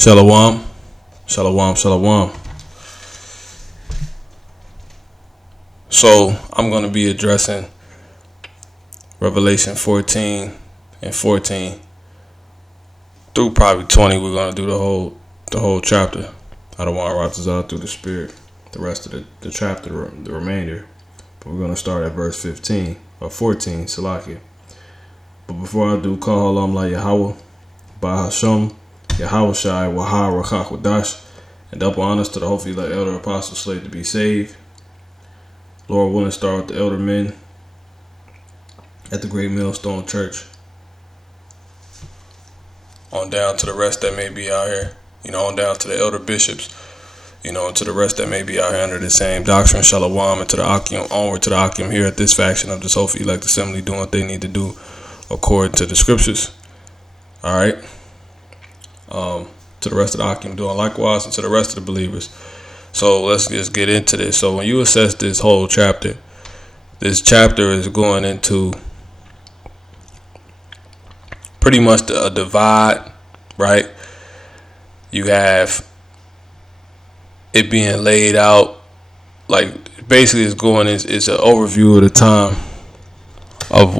Shalom, shalom, shalom. So I'm going to be addressing Revelation 14 and 14 through probably 20. We're going to do the whole chapter. I don't want to rock this out through the spirit. The rest of the chapter, the remainder. But we're going to start at verse 15 or 14, Salakia. But before I do, call Halam La Yahweh, Bahasham, Yahweh Shai, Wahar, Rachach, Wadash, and double honors to the hopefully like elder apostle slave to be saved. Lord willing, start with the elder men at the Great Millstone Church. On down to the rest that may be out here. On down to the elder bishops. And to the rest that may be out here under the same doctrine, Shalom, and to the Akim, onward to the Akim here at this faction of the Sophie Elect Assembly doing what they need to do according to the scriptures. Alright. To the rest of the Akim doing likewise, and to the rest of the believers. So let's just get into this. So when you assess this whole chapter, this chapter is going into pretty much a divide, right? You have it being laid out, like basically it's an overview of the time of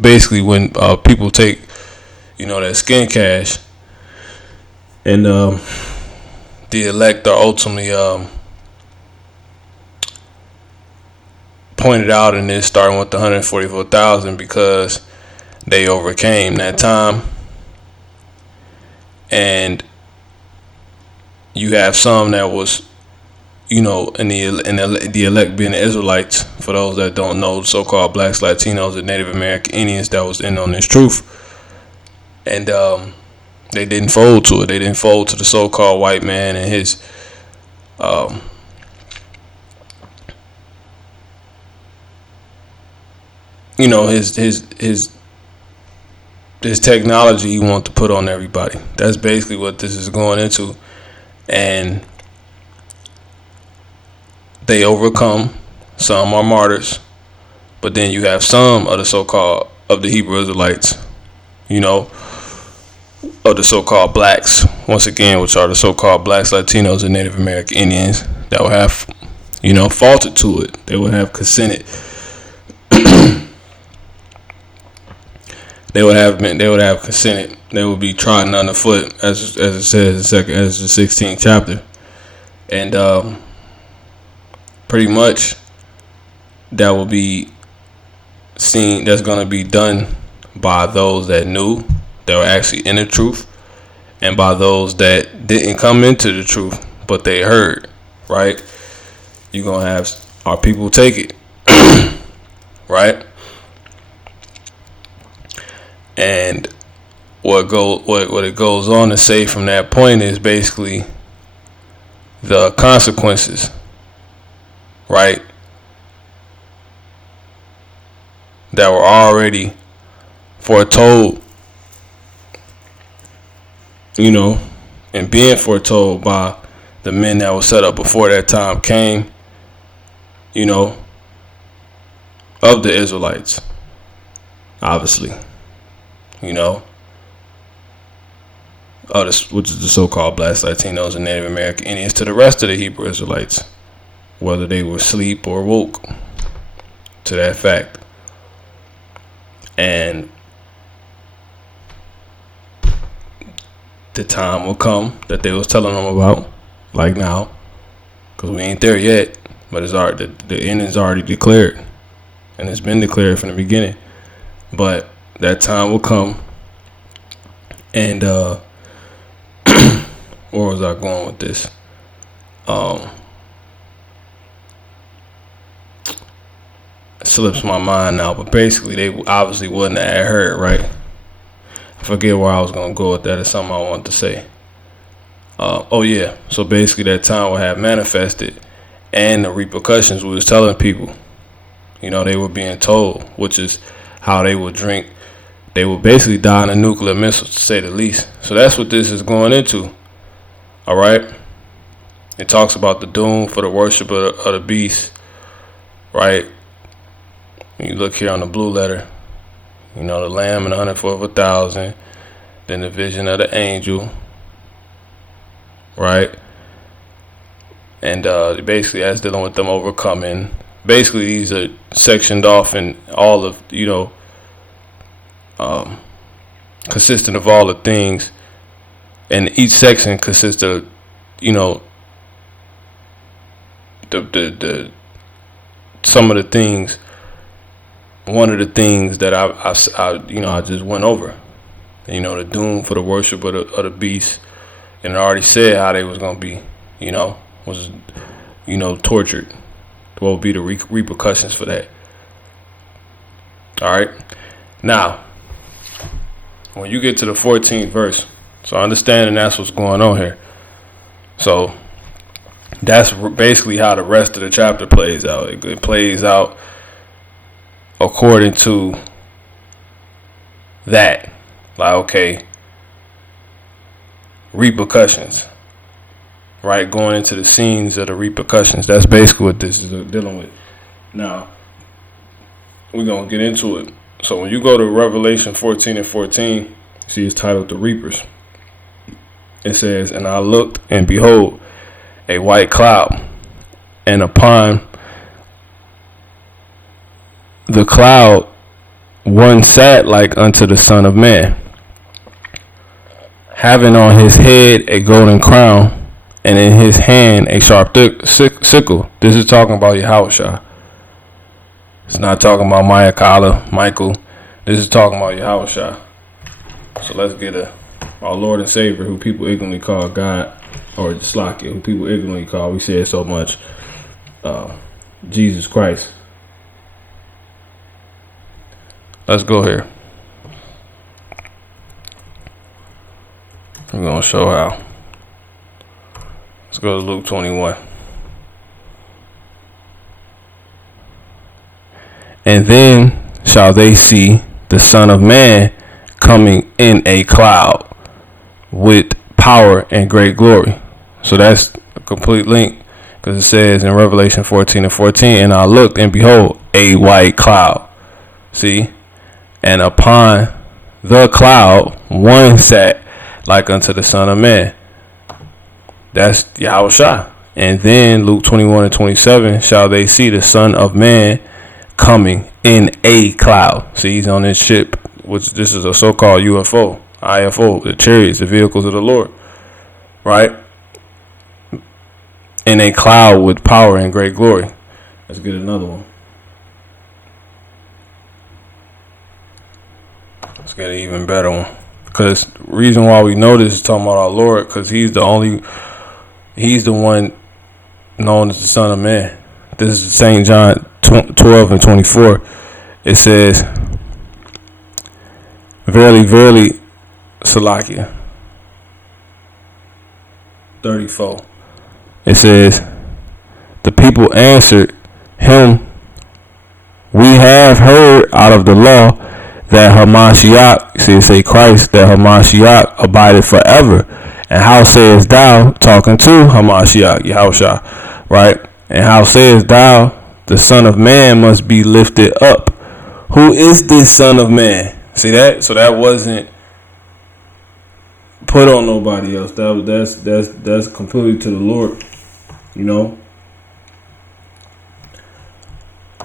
basically when people take, that skin cash, and the elect are ultimately pointed out in this, starting with the 144,000, because they overcame that time. And you have some that was, in the elect being the Israelites, for those that don't know, so-called blacks, Latinos, and Native American Indians that was in on this truth. And they didn't fold to it. They didn't fold to the so-called white man and his his technology he wants to put on everybody. That's basically what this is going into. And they overcome. Some are martyrs. But then you have some of the so-called of the Hebrew Israelites, of the so-called blacks, once again, which are the so-called blacks, Latinos, and Native American Indians that will have, faulted to it. They would have consented. They would have consented. They would be trodden underfoot, as it says in the 16th chapter, and pretty much that will be seen. That's going to be done by those that knew, that were actually in the truth, and by those that didn't come into the truth but they heard. Right? You're gonna have our people take it. Right? And what it goes on to say from that point is basically the consequences, right, that were already foretold, and being foretold by the men that were set up before that time came, of the Israelites, obviously. Which is the so-called blacks, Latinos, and Native American Indians, to the rest of the Hebrew Israelites, whether they were asleep or woke to that fact. And the time will come that they was telling them about, like now, because we ain't there yet, but it's already, the end is already declared, and it's been declared from the beginning. But that time will come, and where was I going with this? It slips my mind now, but basically they obviously wasn't at heard, right? I forget where I was gonna go with that. It's something I wanted to say. So basically that time will have manifested, and the repercussions we was telling people, they were being told, which is how they would drink. They would basically die in a nuclear missile, to say the least. So that's what this is going into. All right. It talks about the doom for the worship of the beast, right? When you look here on the blue letter, the lamb and 144,000, then the vision of the angel, right? And basically that's dealing with them overcoming. Basically these are sectioned off in all of, consistent of all the things, and each section consists of, the some of the things. One of the things that I just went over, the doom for the worship of the beast, and I already said how they was gonna be, was tortured. What would be the repercussions for that? All right. Now, when you get to the 14th verse, so understanding that's what's going on here. So that's basically how the rest of the chapter plays out. It plays out according to that. Like, okay, repercussions, right? Going into the scenes of the repercussions. That's basically what this is dealing with. Now, we're going to get into it. So when you go to Revelation 14 and 14, see it's titled The Reapers. It says, "And I looked, and behold, a white cloud, and upon the cloud one sat like unto the Son of Man, having on his head a golden crown, and in his hand a sharp sickle." This is talking about Yahushua. It's not talking about Michael. This is talking about Yahushua. So let's get our Lord and Savior, who people ignorantly call God, or Slakia, who people ignorantly call, we say it so much, Jesus Christ. Let's go here. We're going to show how. Let's go to Luke 21. "And then shall they see the Son of Man coming in a cloud with power and great glory." So that's a complete link, because it says in Revelation 14 and 14, "And I looked, and behold, a white cloud." See? "And upon the cloud one sat like unto the Son of Man." That's Yahushua. "And then," Luke 21 and 27, "shall they see the Son of Man coming in a cloud." See, he's on this ship, which this is a so-called UFO, IFO, the chariots, the vehicles of the Lord, right? "In a cloud with power and great glory." Let's get another one. Let's get an even better one. Because the reason why we know this is talking about our Lord, because he's the one known as the Son of Man. This is St. John 12 and 24. It says, "Verily, verily," Salakia 34. It says, "The people answered him, We have heard out of the law that Hamashiach," see it say Christ, "that Hamashiach abideth forever. And how sayest thou," talking to Hamashiach, Yahushua, right? "And how sayest thou, the Son of Man must be lifted up? Who is this Son of Man?" See that? So that wasn't put on nobody else. That's completely to the Lord.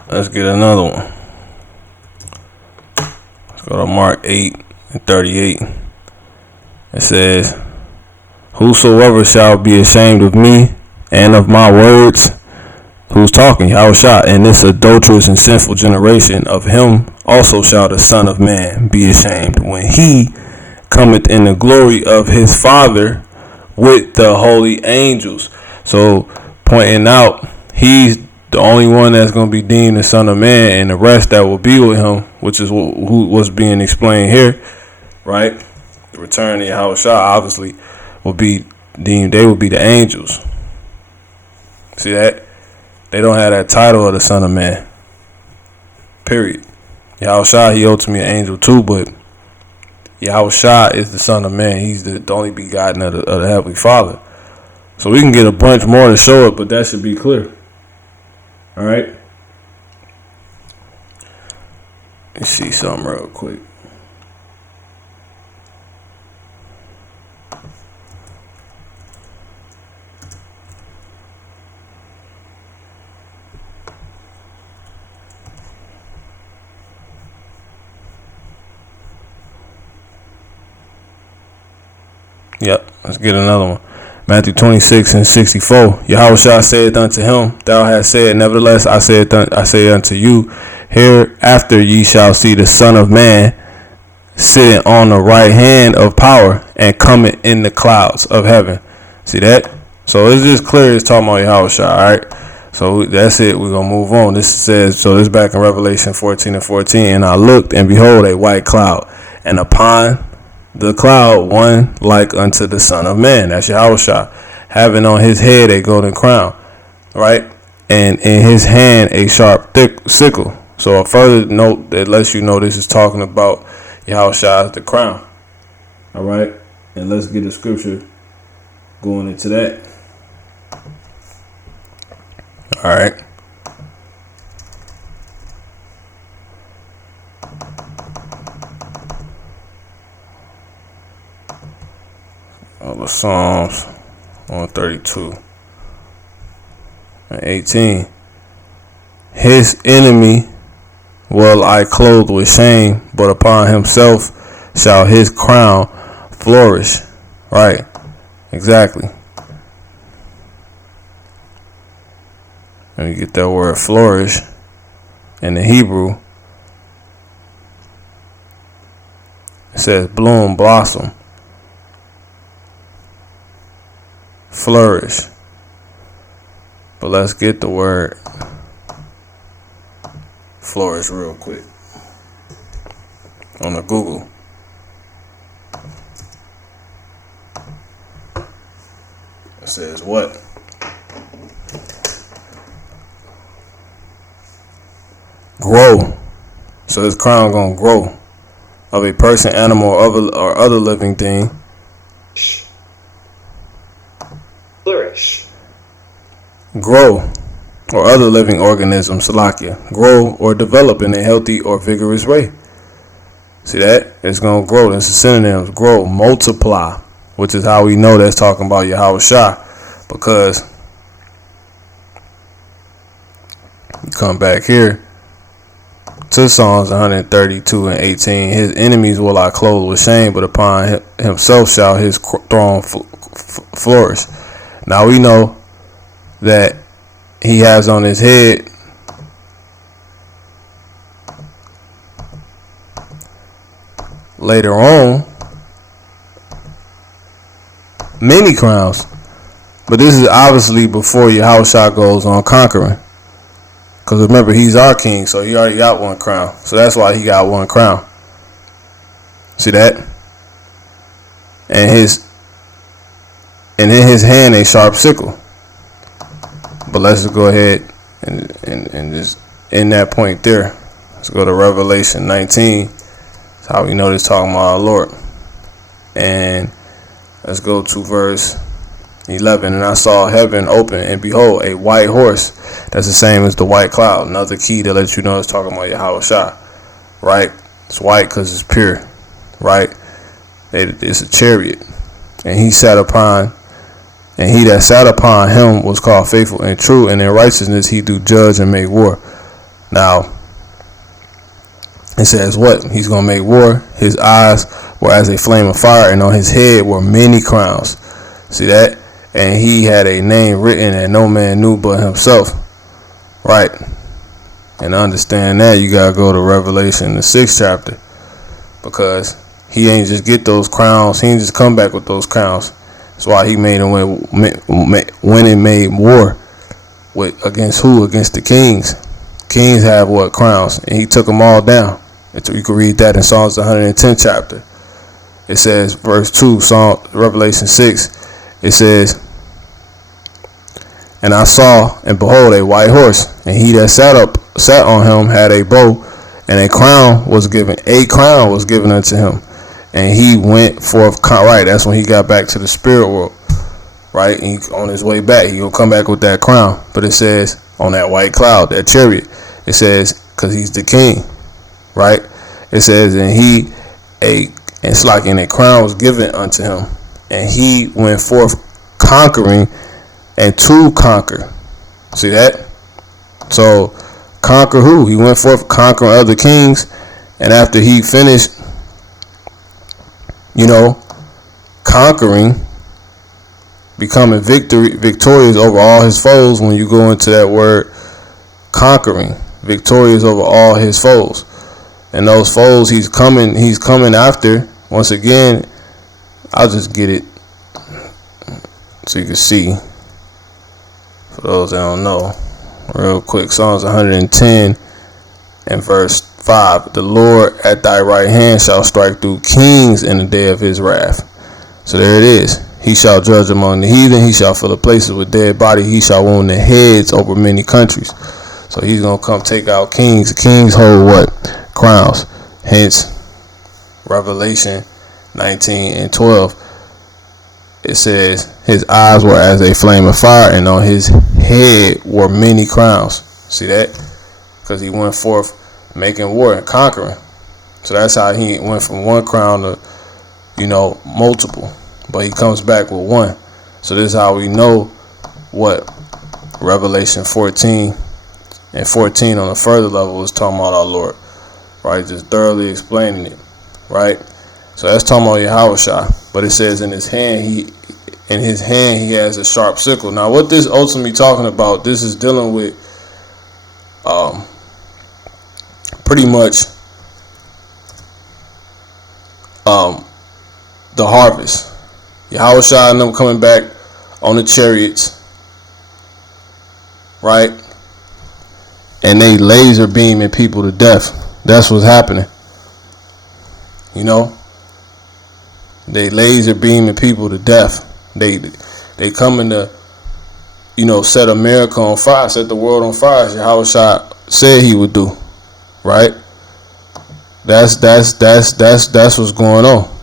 Let's get another one. Let's go to Mark 8 and 38. It says, "Whosoever shall be ashamed of me and of my words," who's talking? Yahushua. "In this adulterous and sinful generation, of him also shall the Son of Man be ashamed, when he cometh in the glory of his Father with the holy angels." So, pointing out, he's the only one that's going to be deemed the Son of Man, and the rest that will be with him, which is who was being explained here, right? The return of Yahushua obviously will be deemed, they will be the angels. See that? They don't have that title of the Son of Man. Period. Yahushua, he ultimately an angel too, but Yahushua is the Son of Man. He's the only begotten of the Heavenly Father. So we can get a bunch more to show it, but that should be clear. All right. Let's see something real quick. Yep, let's get another one. Matthew 26:64. Yahushua saith unto him, Thou hast said, nevertheless I say unto you, hereafter ye shall see the Son of Man sitting on the right hand of power and coming in the clouds of heaven. See that? So it's just clear it's talking about Yahushua, alright? So that's it. We're going to move on. This says, so this back in Revelation 14:14. And I looked, and behold, a white cloud, and upon the cloud one like unto the Son of Man. That's Yahushua, having on his head a golden crown, right? And in his hand a sharp thick sickle. So a further note that lets you know this is talking about Yahushua as the crown. All right? And let's get the scripture going into that. All right. All the Psalms 132 and 18. His enemy will I clothe with shame, but upon himself shall his crown flourish. Right. Exactly. And you get that word flourish in the Hebrew. It says bloom, blossom, flourish. But let's get the word flourish real quick on the Google. It says what? Grow. So his crown gonna grow of a person, animal, or other living thing. Flourish. Grow, or other living organism, Salakia. Grow or develop in a healthy or vigorous way. See that? It's gonna grow. That's the synonyms. Grow, multiply, which is how we know that's talking about Yahushua, because you come back here to Psalms 132 and 18. His enemies will I clothe with shame, but upon himself shall his throne flourish. Now we know that he has on his head later on many crowns, but this is obviously before Yahushua goes on conquering. Because remember, he's our king, so he already got one crown. So that's why he got one crown. See that? And in his hand a sharp sickle. But let's just go ahead and just end that point there. Let's go to Revelation 19. That's how we know this talking about our Lord. And let's go to verse 11. And I saw heaven open, and behold, a white horse. That's the same as the white cloud. Another key to let you know it's talking about Yahushua. Right? It's white because it's pure. Right? It's a chariot. And he that sat upon him was called faithful and true, and in righteousness he do judge and make war. Now, it says what? He's going to make war. His eyes were as a flame of fire, and on his head were many crowns. See that? And he had a name written that no man knew but himself. Right. And to understand that, you got to go to Revelation, the 6th chapter. Because he ain't just get those crowns. He ain't just come back with those crowns. That's why he made him win and made war with against who? Against the kings. Kings have what? Crowns. And he took them all down. You can read that in Psalms 110 chapter. It says, verse 2, Revelation 6. It says, and I saw, and behold, a white horse, and he that sat on him had a bow, and a crown was given unto him. And he went forth, right, that's when he got back to the spirit world, right? And he, on his way back, he will come back with that crown. But it says, on that white cloud, that chariot, it says, because he's the king, right? It says, and a crown was given unto him, and he went forth conquering and to conquer. See that? So, conquer who? He went forth conquering other kings, and after he finished, conquering, becoming victorious over all his foes. When you go into that word conquering, victorious over all his foes, and those foes he's coming after. Once again, I'll just get it so you can see, for those that don't know, real quick. Psalms 110 and verse 5. The Lord at thy right hand shall strike through kings in the day of his wrath. So there it is. He shall judge among the heathen. He shall fill the places with dead body. He shall wound the heads over many countries. So he's going to come take out kings. Kings hold what? Crowns. Hence, Revelation 19 and 12. It says, his eyes were as a flame of fire, and on his head were many crowns. See that? Because he went forth making war and conquering. So that's how he went from one crown to, multiple. But he comes back with one. So this is how we know what Revelation 14 and 14 on a further level is talking about our Lord. Right? Just thoroughly explaining it. Right? So that's talking about Yahushua. But it says in his hand he has a sharp sickle. Now what this ultimately talking about, this is dealing with pretty much the harvest. Yahushua and them coming back on the chariots, right? And they laser beaming people to death. That's what's happening. They laser beaming people to death. They coming to, set America on fire, set the world on fire, as Yahushua said he would do. Right? That's what's going on.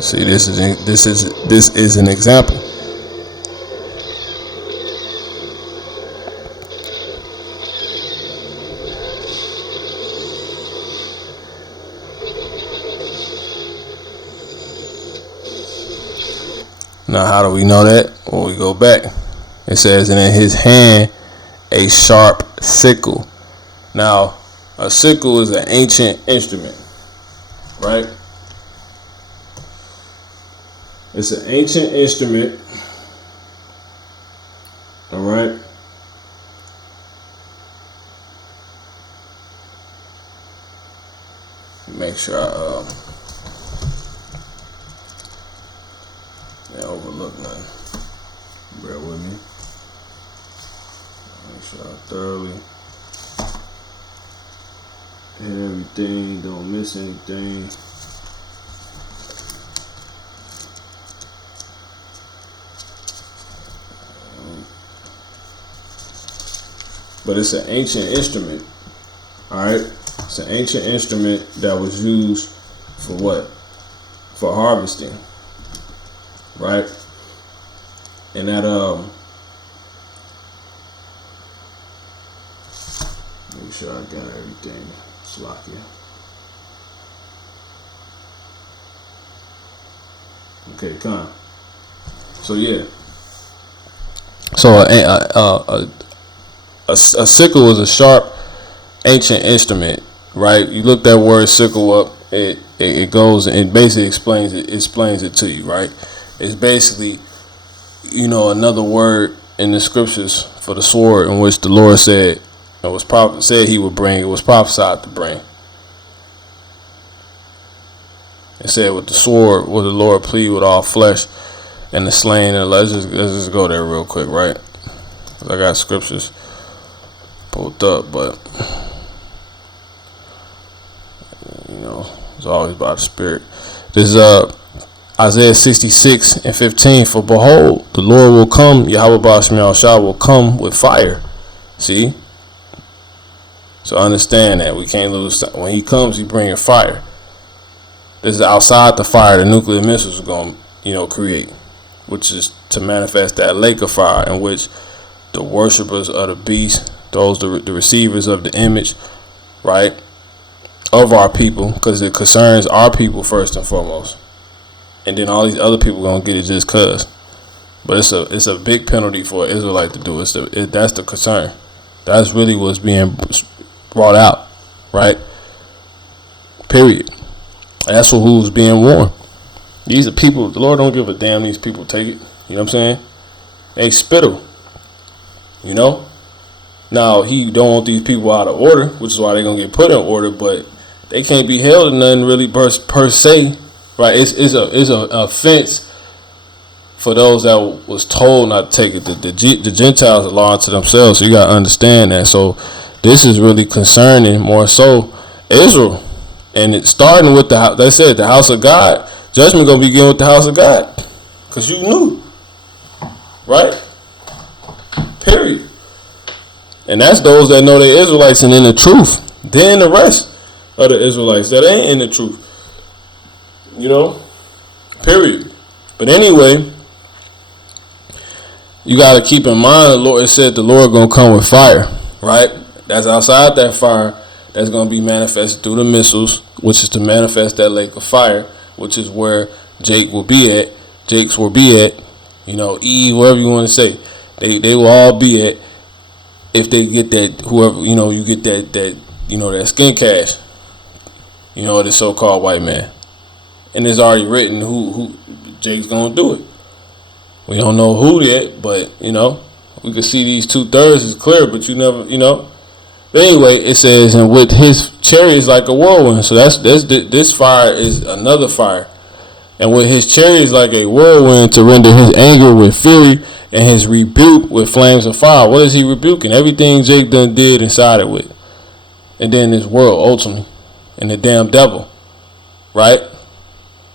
See, this is an example. Now, how do we know that? Well, we go back. It says, and in his hand a sharp sickle. Now, a sickle is an ancient instrument, right? It's an ancient instrument. All right. Make sure I overlook nothing. Bear with me. Make sure I thoroughly hit everything. Don't miss anything. But it's an ancient instrument. Alright? It's an ancient instrument that was used for what? For harvesting. Right? And that make sure I got everything. Slack here. Okay, come. So yeah. So a sickle is a sharp ancient instrument, right? You look that word sickle up, it goes and basically explains it to you, right? It's basically, another word in the scriptures for the sword, in which the Lord said he would bring. It was prophesied to bring. It said, with the sword will the Lord plead with all flesh, and the slain. And let's just go there real quick, right? I got scriptures pulled up, but it's always by the Spirit. This is Isaiah 66 and 15. For behold, the Lord will come, Yahweh B'Shem Yahushua will come with fire. See? So understand that we can't lose. When he comes, he bringing fire. This is outside the fire the nuclear missiles are going to create, which is to manifest that lake of fire in which the worshipers of the beast, the receivers of the image, right, of our people, because it concerns our people first and foremost, and then all these other people gonna get it just cause. But it's a big penalty for an Israelite to do. That's the concern. That's really what's being brought out, right? Period. That's for who's being warned. These are people. The Lord don't give a damn. These people take it. You know what I'm saying? They spittle. You know. Now he don't want these people out of order, which is why they're gonna get put in order. But they can't be held to nothing really per se, right? It's a offense for those that was told not to take it. The Gentiles are lying to themselves, so you gotta understand that. So this is really concerning more so Israel, and it's starting with they said the house of God. Judgment gonna begin with the house of God, cause you knew, right? Period. And that's those that know they're Israelites and in the truth. Then the rest of the Israelites that ain't in the truth. You know? Period. But anyway, you got to keep in mind, the Lord, it said the Lord going to come with fire, right? That's outside that fire. That's going to be manifested through the missiles, which is to manifest that lake of fire, which is where Jakes will be at, you know, Eve, whatever you want to say. They will all be at if they get that, whoever, you know, you get that you know, that skin cash, you know, the so-called white man. And it's already written who Jake's going to do it. We don't know who yet, but, you know, we can see these 2/3 is clear, but you never, you know. But anyway, it says, and with his chariots like a whirlwind. So this fire is another fire. And with his chariots like a whirlwind to render his anger with fury and his rebuke with flames of fire. What is he rebuking? Everything Jake done did and sided with. And then this world, ultimately. And the damn devil. Right?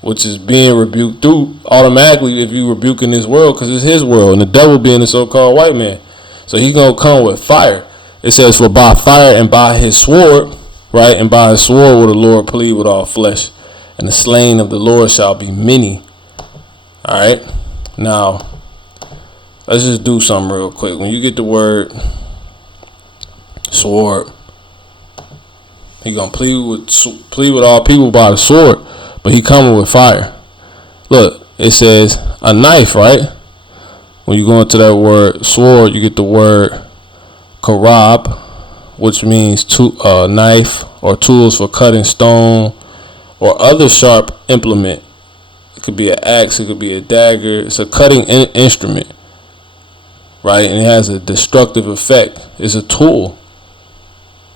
Which is being rebuked through automatically if you rebuking this world, because it's his world. And the devil being the so-called white man. So he's going to come with fire. It says, for by fire and by his sword, right? And by his sword will the Lord plead with all flesh. And the slain of the Lord shall be many. All right? Now, let's just do something real quick. When you get the word sword, he gonna plead with all people by the sword, but he coming with fire. Look, it says a knife, right? When you go into that word sword, you get the word karab, which means knife or tools for cutting stone or other sharp implement. It could be an axe, it could be a dagger. It's a cutting instrument. Right, and it has a destructive effect. It's a tool.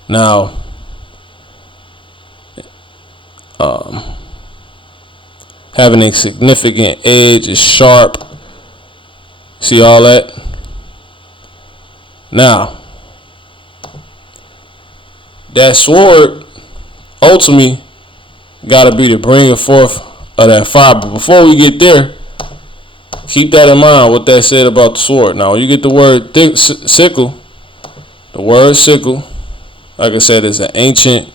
Now, having a significant edge, is sharp. See all that? Now, that sword ultimately got to be the bringer forth of that fire. But before we get there, keep that in mind, what that said about the sword. Now, when you get the word sickle, the word sickle, like I said, is an ancient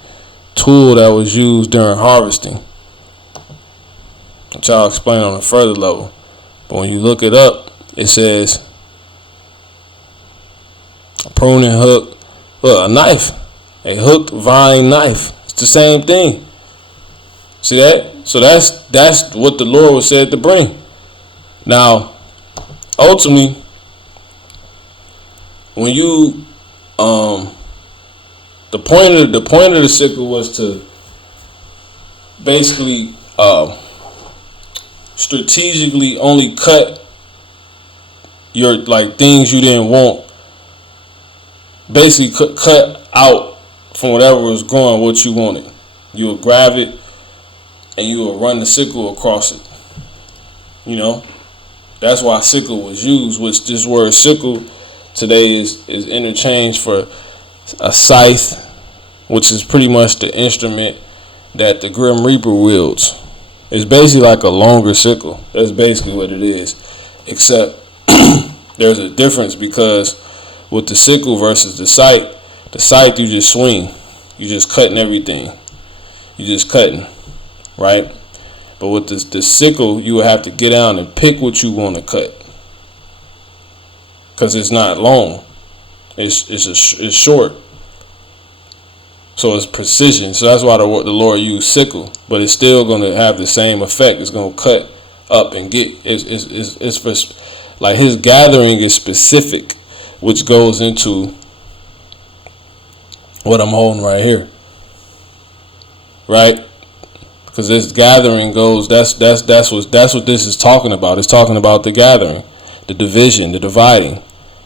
tool that was used during harvesting, which I'll explain on a further level. But when you look it up, it says a pruning hook, look, a knife, a hooked vine knife. It's the same thing. See that? So that's what the Lord was said to bring. Now, ultimately, when you the point of the sickle was to basically strategically only cut your things you didn't want. Basically, cut out from whatever was going what you wanted. You would grab it and you would run the sickle across it. You know. That's why sickle was used, which this word sickle today is interchanged for a scythe, which is pretty much the instrument that the Grim Reaper wields. It's basically like a longer sickle. That's basically what it is. Except there's a difference, because with the sickle versus the scythe you just swing. You just cutting everything. You just cutting, right? But with the sickle, you would have to get down and pick what you want to cut, because it's not long. It's short. So it's precision. So that's why the Lord used sickle. But it's still going to have the same effect. It's going to cut up and get. It's for, like, his gathering is specific, which goes into what I'm holding right here, right? Because this gathering goes. That's what this is talking about. It's talking about the gathering, the division, the dividing,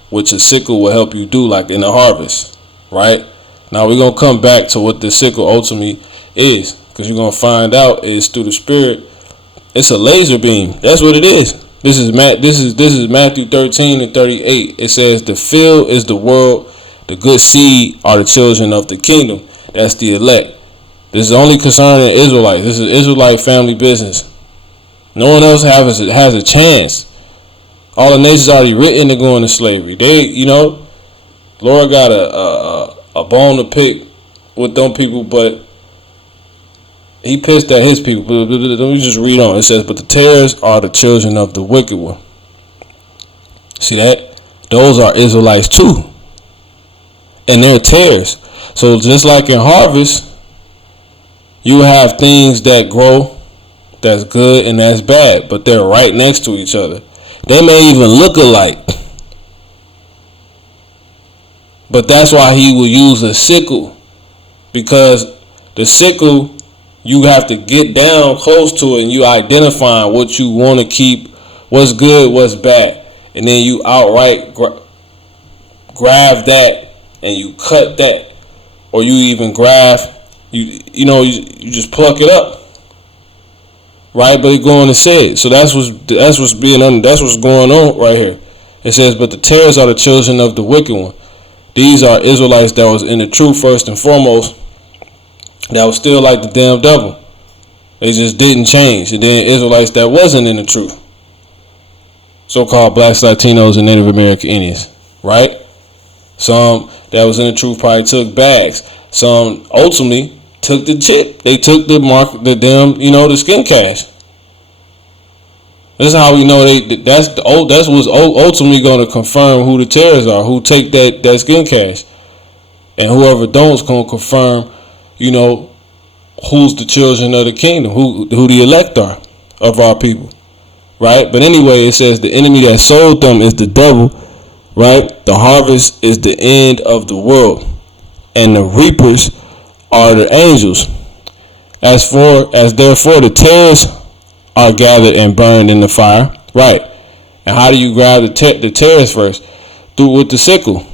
which a sickle will help you do, like in the harvest, right? Now we're gonna come back to what the sickle ultimately is, because you're gonna find out is through the Spirit. It's a laser beam. That's what it is. This is Matthew 13:38. It says, "The field is the world. The good seed are the children of the kingdom." That's the elect. This is only concerning Israelites. This is Israelite family business. No one else has a chance. All the nations already written to go into slavery. They, Lord got a bone to pick with them people, but he pissed at his people. Let me just read on. It says, "But the tares are the children of the wicked one." See that? Those are Israelites too. And they're tares. So just like in harvest, you have things that grow that's good and that's bad, but they're right next to each other. They may even look alike. But that's why he will use a sickle. Because the sickle, you have to get down close to it and you identify what you want to keep, what's good, what's bad. And then you outright grab that and you cut that. Or you even grab, you just pluck it up. Right? But it's going to say it. So that's what's going on right here. It says, "But the tares are the children of the wicked one." These are Israelites that was in the truth first and foremost, that was still like the damn devil. They just didn't change. And then Israelites that wasn't in the truth, so-called blacks, Latinos, and Native American Indians, right? Some that was in the truth probably took bags. Some ultimately took the chip. They took the mark, the damn, the skin cash. This is how we know that's what's ultimately going to confirm who the tares are, who take that skin cash, and whoever don't's going to confirm, who's the children of the kingdom, who the elect are of our people, right? But anyway, it says the enemy that sold them is the devil, right? The harvest is the end of the world, and the reapers are the angels. As therefore the tares are gathered and burned in the fire, right? And how do you grab the tares first? With the sickle,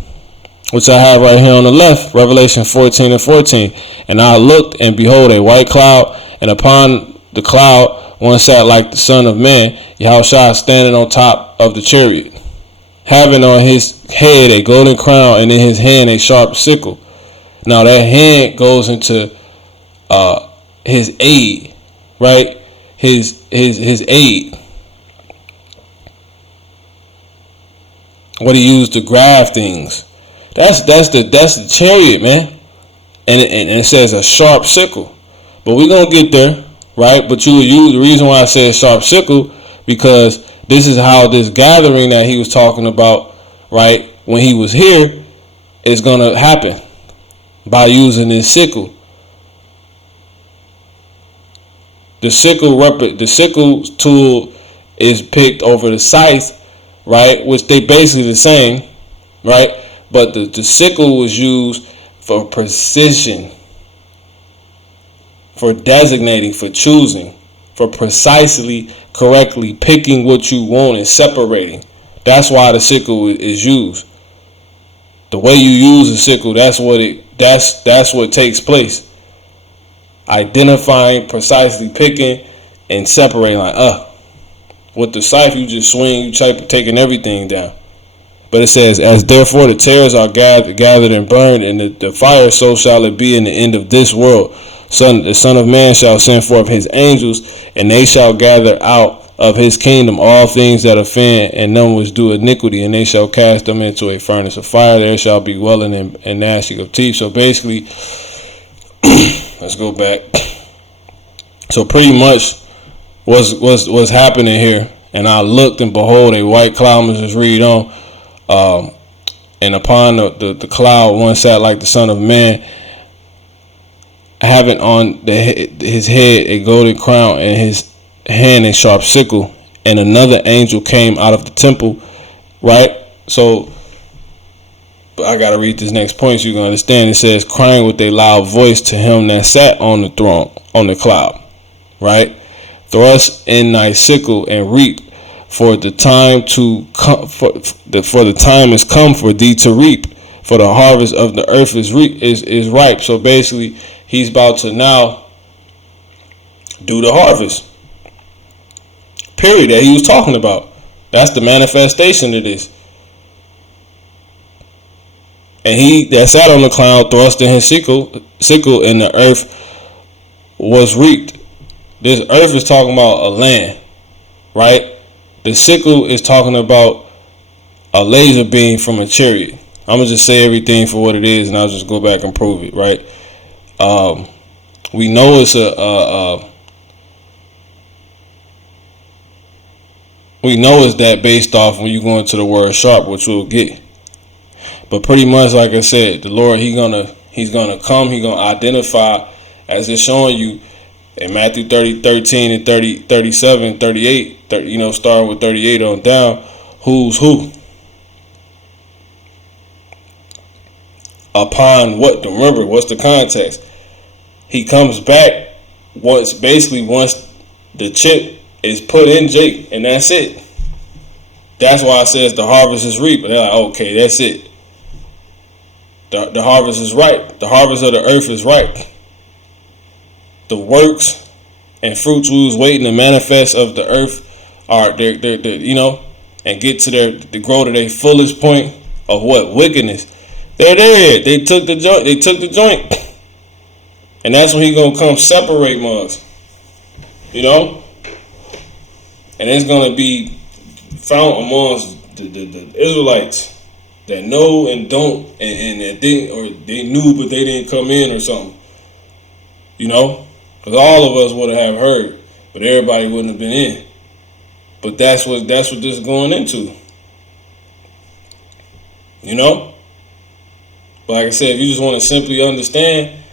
which I have right here on the left, Revelation 14:14. "And I looked, and behold, a white cloud, and upon the cloud one sat like the Son of Man, Yahushua standing on top of the chariot, having on his head a golden crown, and in his hand a sharp sickle." Now that hand goes into his aid, right? His aid. What he used to grab things. That's the chariot, man. And it says a sharp sickle. But we're gonna get there, right? But you will use the reason why I said sharp sickle, because this is how this gathering that he was talking about, right, when he was here, is gonna happen by using this sickle. The sickle tool is picked over the scythe, right? Which they basically the same, right? But the sickle was used for precision, for designating, for choosing, for precisely, correctly picking what you want and separating. That's why the sickle is used. The way you use a sickle, that's what takes place. Identifying, precisely picking, and separating. Like, with the scythe, you just swing, you taking everything down. But it says, "As therefore the tares are gathered and burned in the fire, so shall it be in the end of this world. The Son of Man shall send forth his angels, and they shall gather out of his kingdom all things that offend, and none which do iniquity, and they shall cast them into a furnace of fire. There shall be wailing and gnashing of teeth." So basically, let's go back. So pretty much what's happening here. "And I looked, and behold, a white cloud," let's just read on. "And upon the cloud one sat like the Son of Man, having on his head a golden crown, and his hand a sharp sickle. and another angel came out of the temple. Right? So I gotta read this next point so you can understand. It says, crying with a loud voice to him that sat on the throne, on the cloud. Right? Thrust in thy sickle and reap, for the time to come. For the time is come for thee to reap, for the harvest of the earth is ripe. So basically, he's about to now do the harvest. Period. That he was talking about. That's the manifestation of this. And he that sat on the cloud thrust in his sickle, and the earth was reaped. This earth is talking about a land, right? The sickle is talking about a laser beam from a chariot. I'm gonna just say everything for what it is, and I'll just go back and prove it, right? We know it's we know it's that based off when you go into the word sharp, which we'll get. But pretty much, like I said, the Lord, he's gonna come, he's gonna identify, as it's showing you in Matthew 13 and 30, 37, 38, 30, starting with 38 on down, who's who. Upon what? Remember, what's the context? He comes back once the chip is put in Jake, and that's it. That's why it says the harvest is reaped. They're like, okay, that's it. The harvest is ripe. The harvest of the earth is ripe. The works and fruits we was waiting to manifest of the earth are they're and get to grow to their fullest point of what? Wickedness. They're there. They took the joint. And that's when he gonna come separate mugs. And it's gonna be found amongst the Israelites that know and don't, and that they knew but they didn't come in or something. Because all of us would have heard, but everybody wouldn't have been in. But that's what this is going into. But like I said, if you just want to simply understand,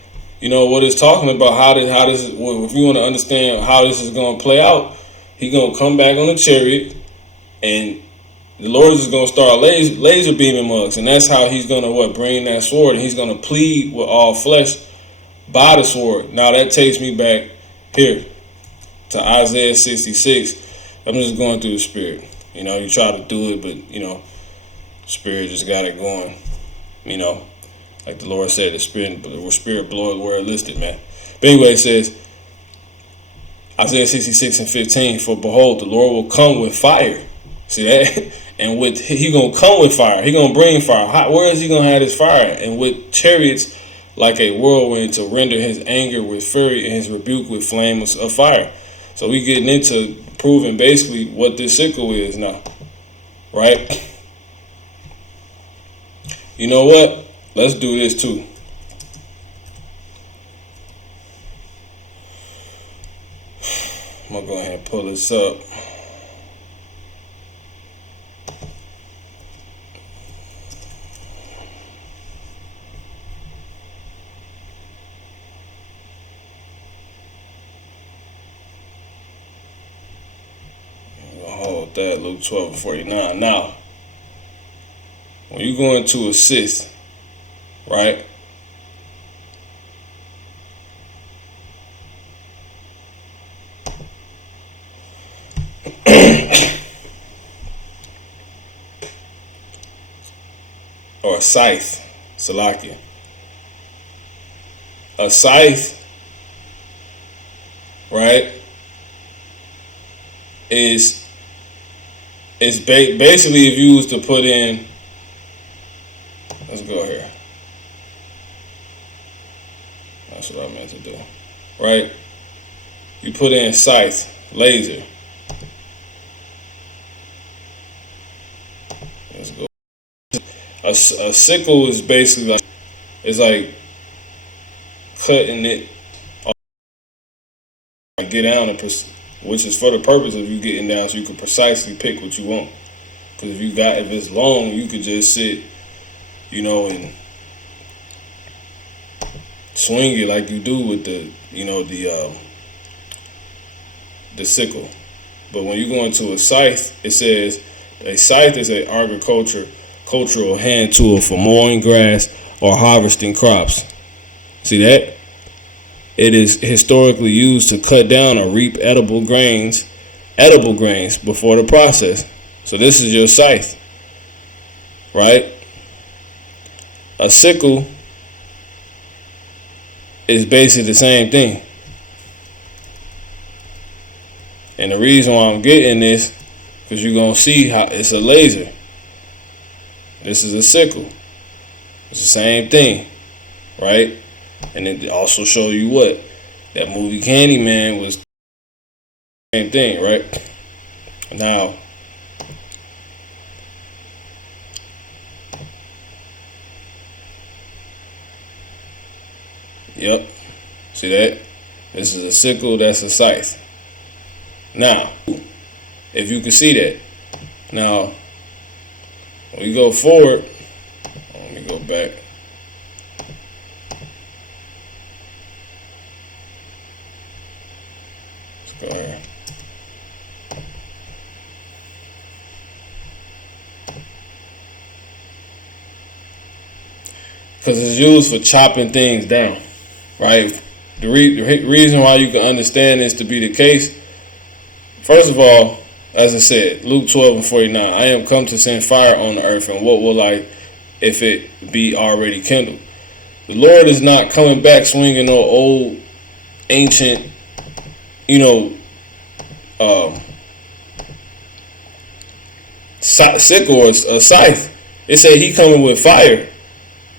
what it's talking about, how this if you want to understand how this is going to play out, he's going to come back on a chariot, and the Lord is going to start laser beaming mugs, and that's how he's going to bring that sword, and he's going to plead with all flesh by the sword. Now that takes me back here to Isaiah 66. I'm just going through the spirit. You try to do it, but spirit just got it going. Like the Lord said, the spirit bloweth where it listed, man. But anyway, it says Isaiah 66 and 15. For behold, the Lord will come with fire. See that? And he gonna come with fire. He gonna bring fire. Where is he gonna have his fire? And with chariots like a whirlwind, to render his anger with fury and his rebuke with flames of fire. So we getting into proving basically what this sickle is now, right? You know what? Let's do this too. I'm gonna go ahead and pull this up. Hold that, Luke 12:49. Now, when you go into assist, right? Or a scythe, Salakia. A scythe, right, is basically, if you was to put in, let's go here. That's what I meant to do, right? You put in scythe, laser. Let's go. A sickle is basically like cutting it off, get down, which is for the purpose of you getting down so you can precisely pick what you want. Because if it's long, you could just sit, and swing it like you do with the sickle. But when you go into a scythe, it says a scythe is a cultural hand tool for mowing grass or harvesting crops. See that? It is historically used to cut down or reap edible grains before the process. So this is your scythe, right? A sickle is basically the same thing. And the reason why I'm getting this, because you're going to see how it's a laser. This is a sickle. It's the same thing, right? And it also show you what? That movie Candyman was the same thing, right? Now, yep. See that? This is a sickle, that's a scythe. Now, if you can see that. Now, when you go forward, let me go back. Let's go here. Because it's used for chopping things down, right? The reason why you can understand this to be the case, first of all, as I said, Luke 12:49, I am come to send fire on the earth, and what will I if it be already kindled? The Lord is not coming back swinging no old, ancient, sickle or a scythe. It said he coming with fire.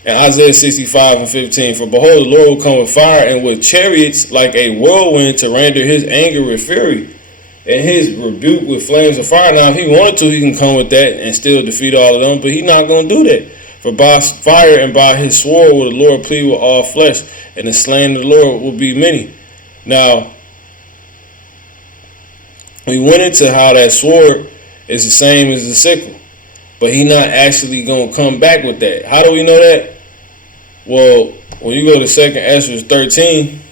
In Isaiah 65:15, for behold, the Lord will come with fire and with chariots like a whirlwind to render his anger with fury and his rebuke with flames of fire. Now, if he wanted to, he can come with that and still defeat all of them, but he's not going to do that. For by fire and by his sword will the Lord plead with all flesh, and the slain of the Lord will be many. Now, we went into how that sword is the same as the sickle, but he's not actually going to come back with that. How do we know that? Well, when you go to 2 Ezra 13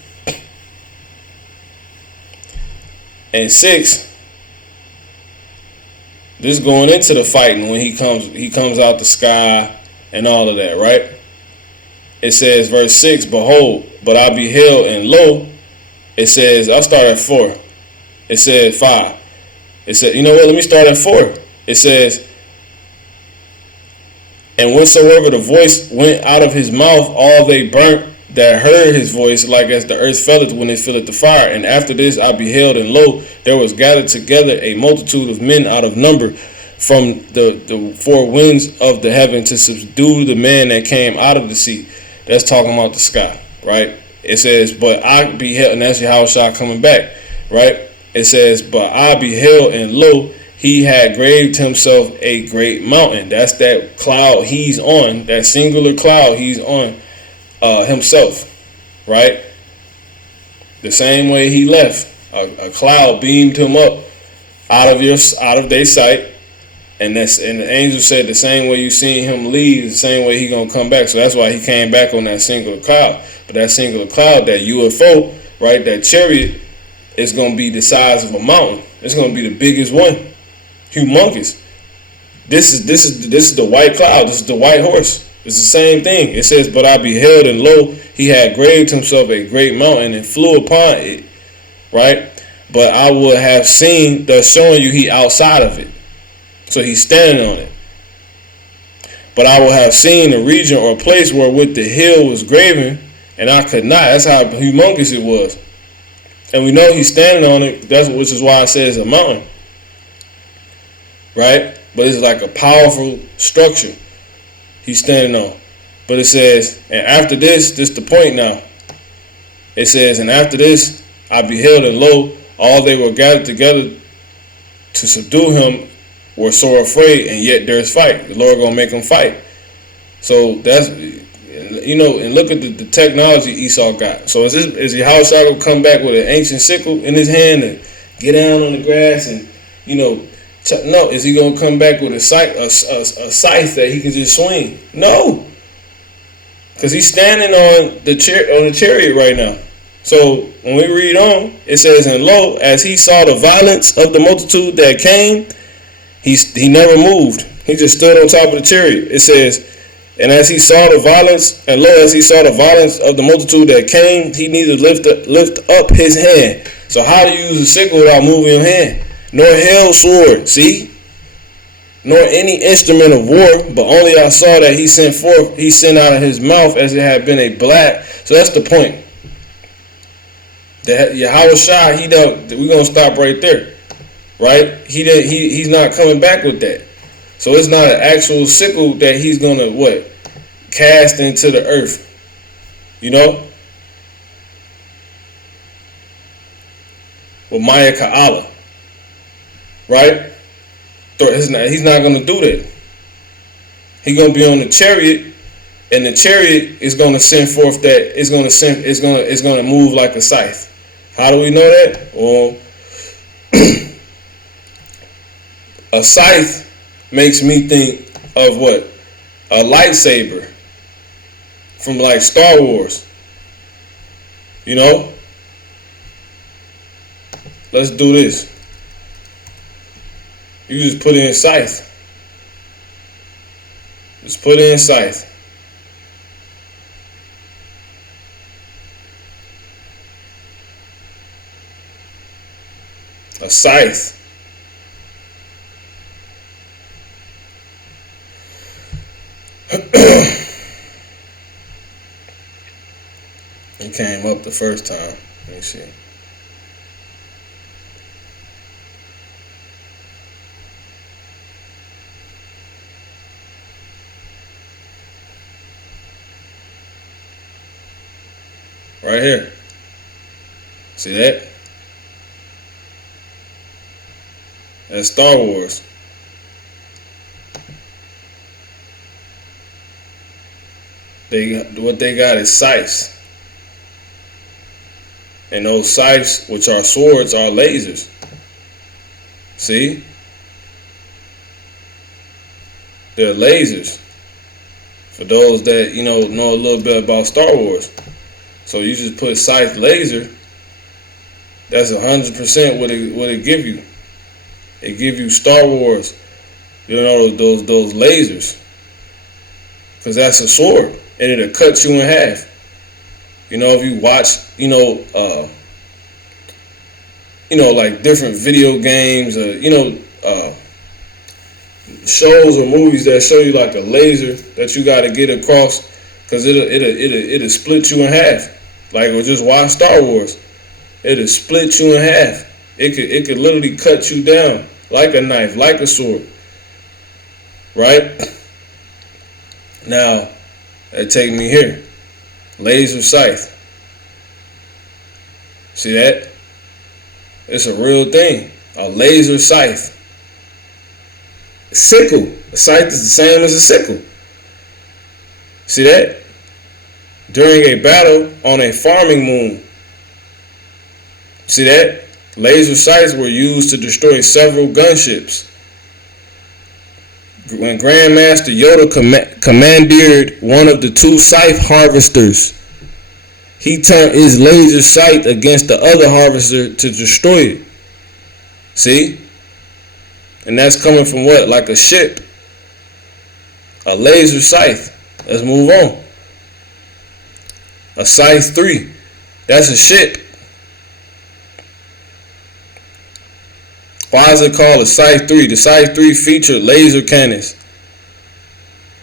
and 6, this going into the fighting when he comes out the sky and all of that, right? It says, verse 6, behold, but I beheld, and lo, it says, I'll start at 4. It said 5. It said, you know what, let me start at 4. It says, and whensoever the voice went out of his mouth, all they burnt that heard his voice, like as the earth felleth when it filleth the fire. And after this I beheld, and lo, there was gathered together a multitude of men out of number from the four winds of the heaven to subdue the man that came out of the sea. That's talking about the sky, right? It says, but I beheld, and that's Yahushua coming back, right? It says, but I beheld, and lo, he had graved himself a great mountain. That's that cloud he's on, that singular cloud he's on himself, right? The same way he left, a cloud beamed him up out of their sight, and the angel said the same way you seen him leave, the same way he gonna come back. So that's why he came back on that singular cloud. But that singular cloud, that UFO, right, that chariot, is gonna be the size of a mountain. It's gonna be the biggest one. Humongous. This is the white cloud. This is the white horse. It's the same thing. It says, but I beheld, and lo, he had graved himself a great mountain and flew upon it, right? But I would have seen, thus showing you he outside of it. So he's standing on it. But I will have seen the region or place wherewith the hill was graven, and I could not. That's how humongous it was. And we know he's standing on it, which is why I say it's a mountain. Right? But it's like a powerful structure he's standing on. But it says, and after this the point now. It says, and after this I beheld, and lo, all they were gathered together to subdue him were sore afraid, and yet there's fight. The Lord gonna make them fight. So that's, and look at the technology Esau got. So is Yahushua gonna come back with an ancient sickle in his hand and get down on the grass and, no, is he gonna come back with a scythe that he can just swing? No, because he's standing on the chariot right now. So when we read on, it says, and lo, as he saw the violence of the multitude that came, he never moved. He just stood on top of the chariot. It says, and as he saw the violence, and lo, as he saw the violence of the multitude that came, he neither lift up his hand. So how do you use a sickle without moving your hand? Nor held sword, see? Nor any instrument of war, but only I saw that he sent out of his mouth as it had been a blast. So that's the point. That Yahweh Shai, we're gonna stop right there. Right? He's not coming back with that. So it's not an actual sickle that he's gonna cast into the earth. You know? With Maya Ka'ala. Right? He's not gonna do that. He's gonna be on the chariot, and the chariot is gonna send forth that it's gonna move like a scythe. How do we know that? Well, a scythe makes me think of what? A lightsaber from like Star Wars. You know? Let's do this. You just put in scythe. Just put in scythe. A scythe. It came up the first time. Let me see. Right here. See that? That's Star Wars. What they got is scythes. And those scythes, which are swords, are lasers. See? They're lasers. For those that, know a little bit about Star Wars. So you just put scythe laser, that's 100% what it give you. It give you Star Wars, those lasers. Because that's a sword. And it'll cut you in half. If you watch, like different video games, shows or movies that show you like a laser that you got to get across, because it'll split you in half. Like, or just watch Star Wars, it'll split you in half. It could literally cut you down like a knife, like a sword. Right? Now, that take me here. Laser scythe. See that? It's a real thing. A laser scythe. A sickle. A scythe is the same as a sickle. See that? During a battle on a farming moon. See that? Laser scythes were used to destroy several gunships. When Grandmaster Yoda commandeered one of the two scythe harvesters, he turned his laser sight against the other harvester to destroy it. See? And that's coming from what? Like a ship. A laser scythe. Let's move on. A scythe 3. That's a ship. Why is it called a scythe 3? The scythe 3 featured laser cannons.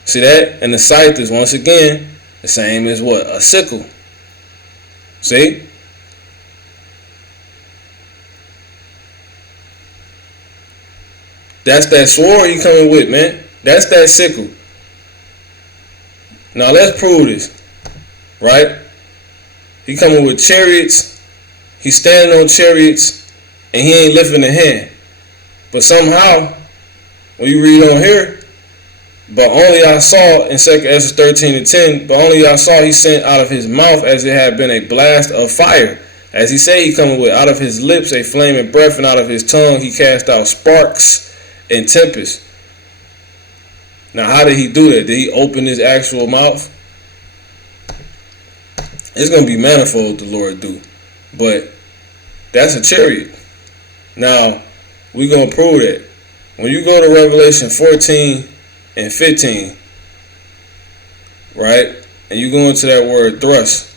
See that? And the scythe is once again the same as what? A sickle. See? That's that sword he coming with, man. That's that sickle. Now let's prove this. Right? He coming with chariots. He's standing on chariots, and he ain't lifting a hand. But somehow, when you read on here, but only I saw in 2 Ezra 13:10, but only I saw he sent out of his mouth as it had been a blast of fire. As he said, he coming with out of his lips a flaming breath, and out of his tongue he cast out sparks and tempest. Now, how did he do that? Did he open his actual mouth? It's going to be manifold the Lord do. But that's a chariot. Now, we're going to prove that. When you go to Revelation 14 and 15, right, and you go into that word thrust,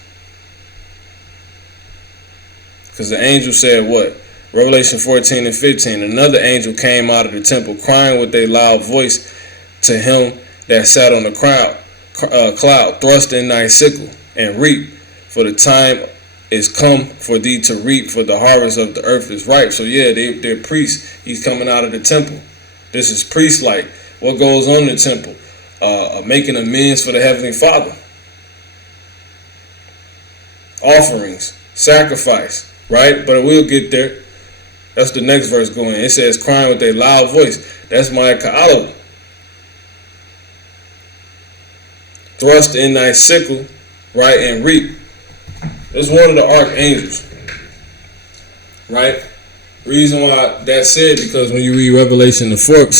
because the angel said what? Revelation 14 and 15, another angel came out of the temple crying with a loud voice to him that sat on the cloud, thrust in thy sickle and reap, for the time is come for thee to reap, for the harvest of the earth is ripe. So yeah, they're priests. He's coming out of the temple. This is priest-like. What goes on in the temple? Making amends for the Heavenly Father. Offerings, sacrifice, right? But we'll get there. That's the next verse going. It says, crying with a loud voice. That's my ka'ala. Thrust in thy sickle, right, and reap. It's one of the archangels, right? Reason why that's said, because when you read Revelation, the 1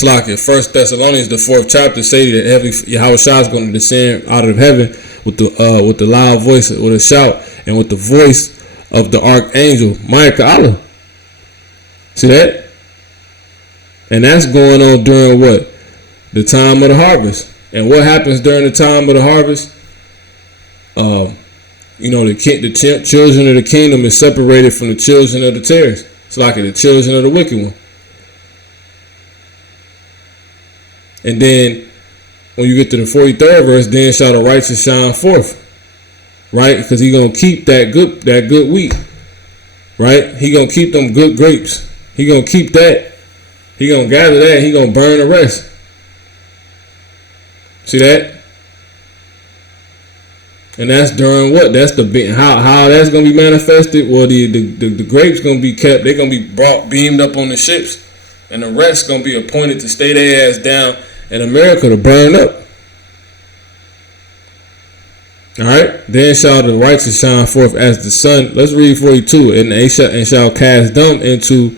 Thessalonians, the 4th chapter, stated that Yahweh Shah is going to descend out of heaven with the loud voice, with a shout, and with the voice of the archangel, Michael. See that? And that's going on during what? The time of the harvest. And what happens during the time of the harvest? The children of the kingdom is separated from the children of the tares. It's like the children of the wicked one. And then when you get to the 43rd verse, then shall the righteous shine forth. Right? Because he's gonna keep that good wheat. Right? He gonna keep them good grapes. He gonna keep that. He gonna gather that. He gonna burn the rest. See that? And that's during what? That's how that's gonna be manifested. Well, the grapes gonna be kept. They're gonna be beamed up on the ships, and the rest gonna be appointed to stay their ass down in America to burn up. All right. Then shall the righteous shine forth as the sun. Let's read 42. And they shall cast them into,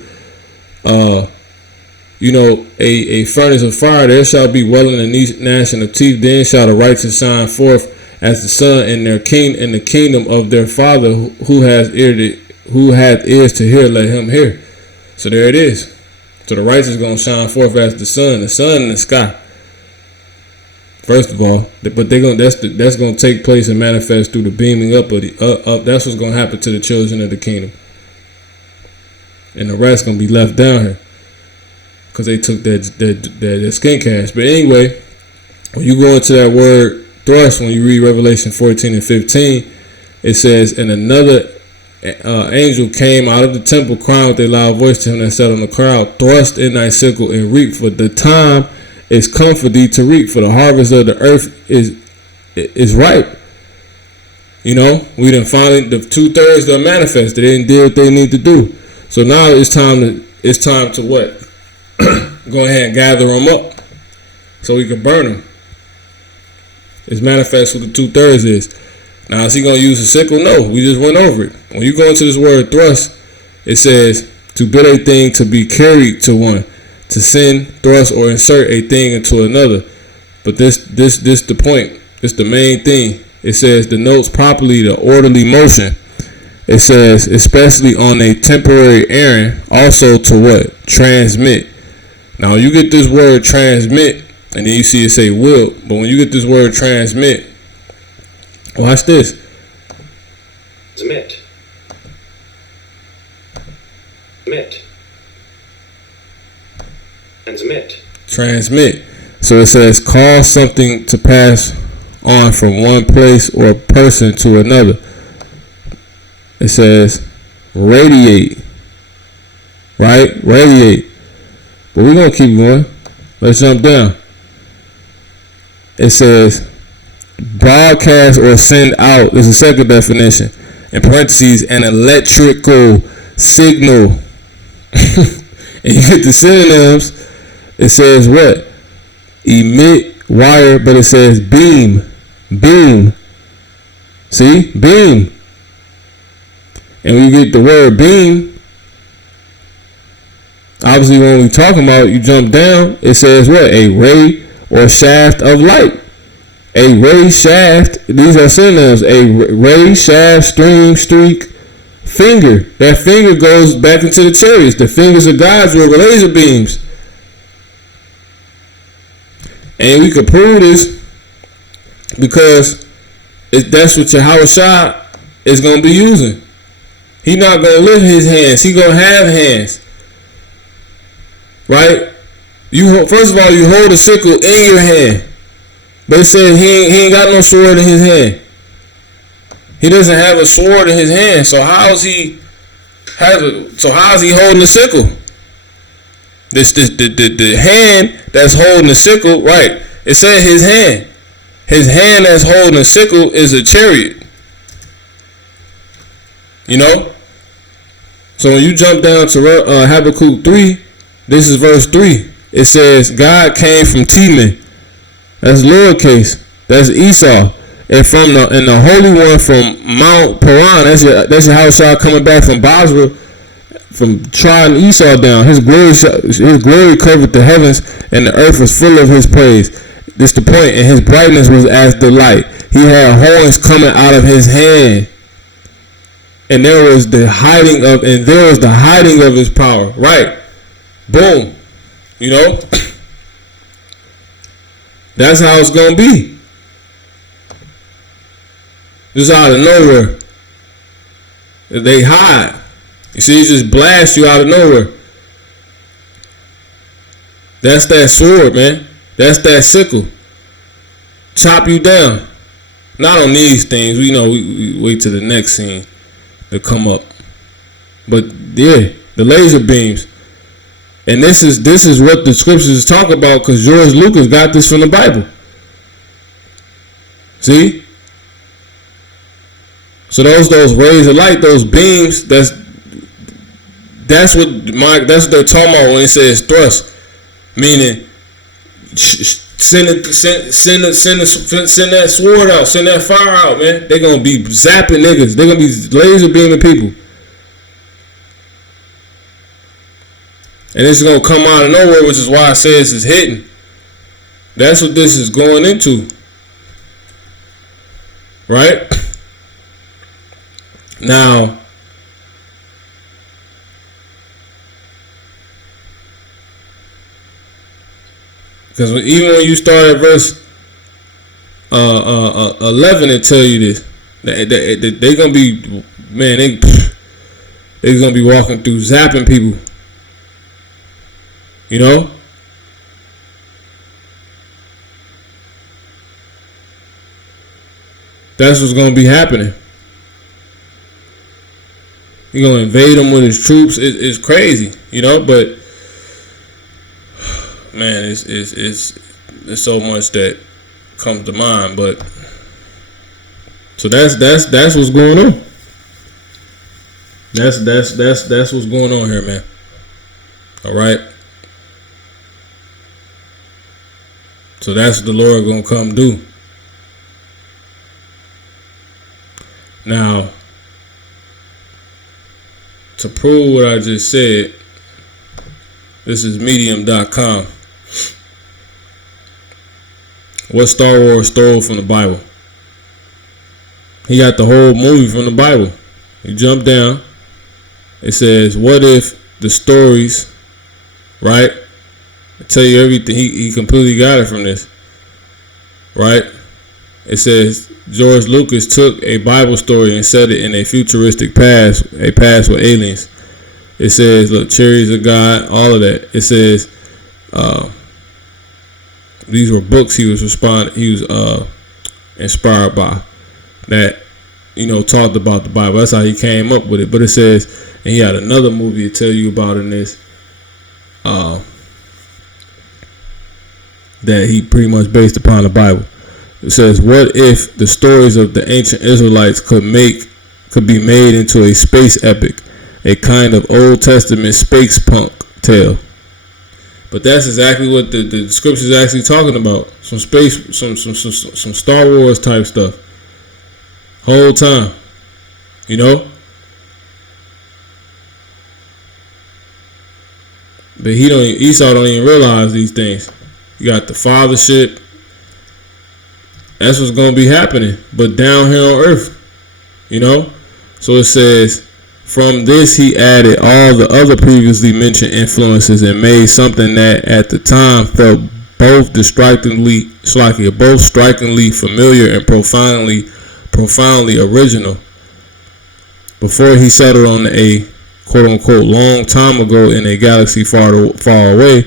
a furnace of fire. There shall be welling and gnashing of teeth. Then shall the righteous shine forth as the sun in the kingdom of their Father, who hath ears to hear, let him hear. So there it is. So the righteous gonna shine forth as the sun in the sky. First of all, but that's gonna take place and manifest through the beaming up of that's what's gonna happen to the children of the kingdom, and the rest gonna be left down here because they took their skin cash. But anyway, when you go into that word thrust, when you read Revelation 14 and 15, it says, and another angel came out of the temple crying with a loud voice to him that sat on the crowd, thrust in thy sickle and reap, for the time is come for thee to reap, for the harvest of the earth is ripe. We done finally, the 2/3 done manifested. They didn't do what they need to do. So now it's time to what? Go ahead and gather them up so we can burn them. It's manifest what the 2/3 is. Now, is he going to use a sickle? No, we just went over it. When you go into this word thrust, it says to bid a thing to be carried to one, to send, thrust, or insert a thing into another. But this the point. This the main thing. It says denotes properly the orderly motion. It says especially on a temporary errand, also to what? Transmit. Now you get this word transmit, and then you see it say will. But when you get this word transmit, watch this. Transmit. Transmit. So it says cause something to pass on from one place or person to another. It says radiate. Right? Radiate. But we're going to keep going. Let's jump down. It says broadcast or send out. There's a second definition. In parentheses, an electrical signal. And you get the synonyms. It says what? Emit, wire, but it says beam. Beam. See? Beam. And when you get the word beam, obviously when we talking about, you jump down, it says what? A ray or shaft of light. A ray, shaft, these are synonyms. A ray, shaft, stream, streak, finger. That finger goes back into the chariots. The fingers of God's were laser beams. And we could prove this because that's what Yahushua is going to be using. He not going to lift his hands. He going to have hands. Right? First of all, you hold a sickle in your hand. But it says he ain't got no sword in his hand. He doesn't have a sword in his hand. So how is he holding the sickle? The hand that's holding the sickle, right? It said his hand. His hand that's holding the sickle is a chariot. You know? So when you jump down to Habakkuk 3, this is verse 3. It says, God came from Teman. That's lowercase. That's Esau. And the Holy One from Mount Paran. That's your Yahushua coming back from Basra, from trying Esau down. His glory covered the heavens, and the earth was full of his praise. This the point. And his brightness was as the light. He had horns coming out of his hand. And there was the hiding of his power. Right. Boom. You know? That's how it's gonna be. Just out of nowhere. They hide. You see, it just blasts you out of nowhere. That's that sword, man. That's that sickle. Chop you down. Not on these things. We wait till the next scene to come up. But yeah, the laser beams. And this is what the scriptures talk about, because George Lucas got this from the Bible. See? So those rays of light, those beams, that's what they're talking about when it says thrust. Meaning send that sword out, send that fire out, man. They're gonna be zapping niggas. They're gonna be laser beaming people. And it's going to come out of nowhere, which is why it says it's hidden. That's what this is going into. Right? Now, because even when you start at verse 11, it tell you this. They're going to be, man, they're going to be walking through zapping people. You know? That's what's going to be happening. He's going to invade them with his troops. It's crazy, you know? But, man, it's so much that comes to mind. But, so that's what's going on. That's what's going on here, man. All right? So that's what the Lord gonna come do. Now, to prove what I just said, this is medium.com. What Star Wars stole from the Bible? He got the whole movie from the Bible. You jump down. It says, what if the stories, right? I tell you everything. He completely got it from this. Right? It says George Lucas took a Bible story and set it in a futuristic past, a past with aliens. It says, look, Chariots of God, all of that. It says these were books he was inspired by that, talked about the Bible. That's how he came up with it. But it says, and he had another movie to tell you about in this. That he pretty much based upon the Bible. It says, what if the stories of the ancient Israelites could be made into a space epic, a kind of Old Testament space punk tale? But that's exactly what the scripture is actually talking about. Some space, some Star Wars type stuff. Whole time, But Esau don't even realize these things. You got the fathership. That's what's going to be happening. But down here on earth, So it says, From this he added all the other previously mentioned influences and made something that at the time felt both strikingly familiar and profoundly original. Before he settled on a quote-unquote long time ago in a galaxy far away,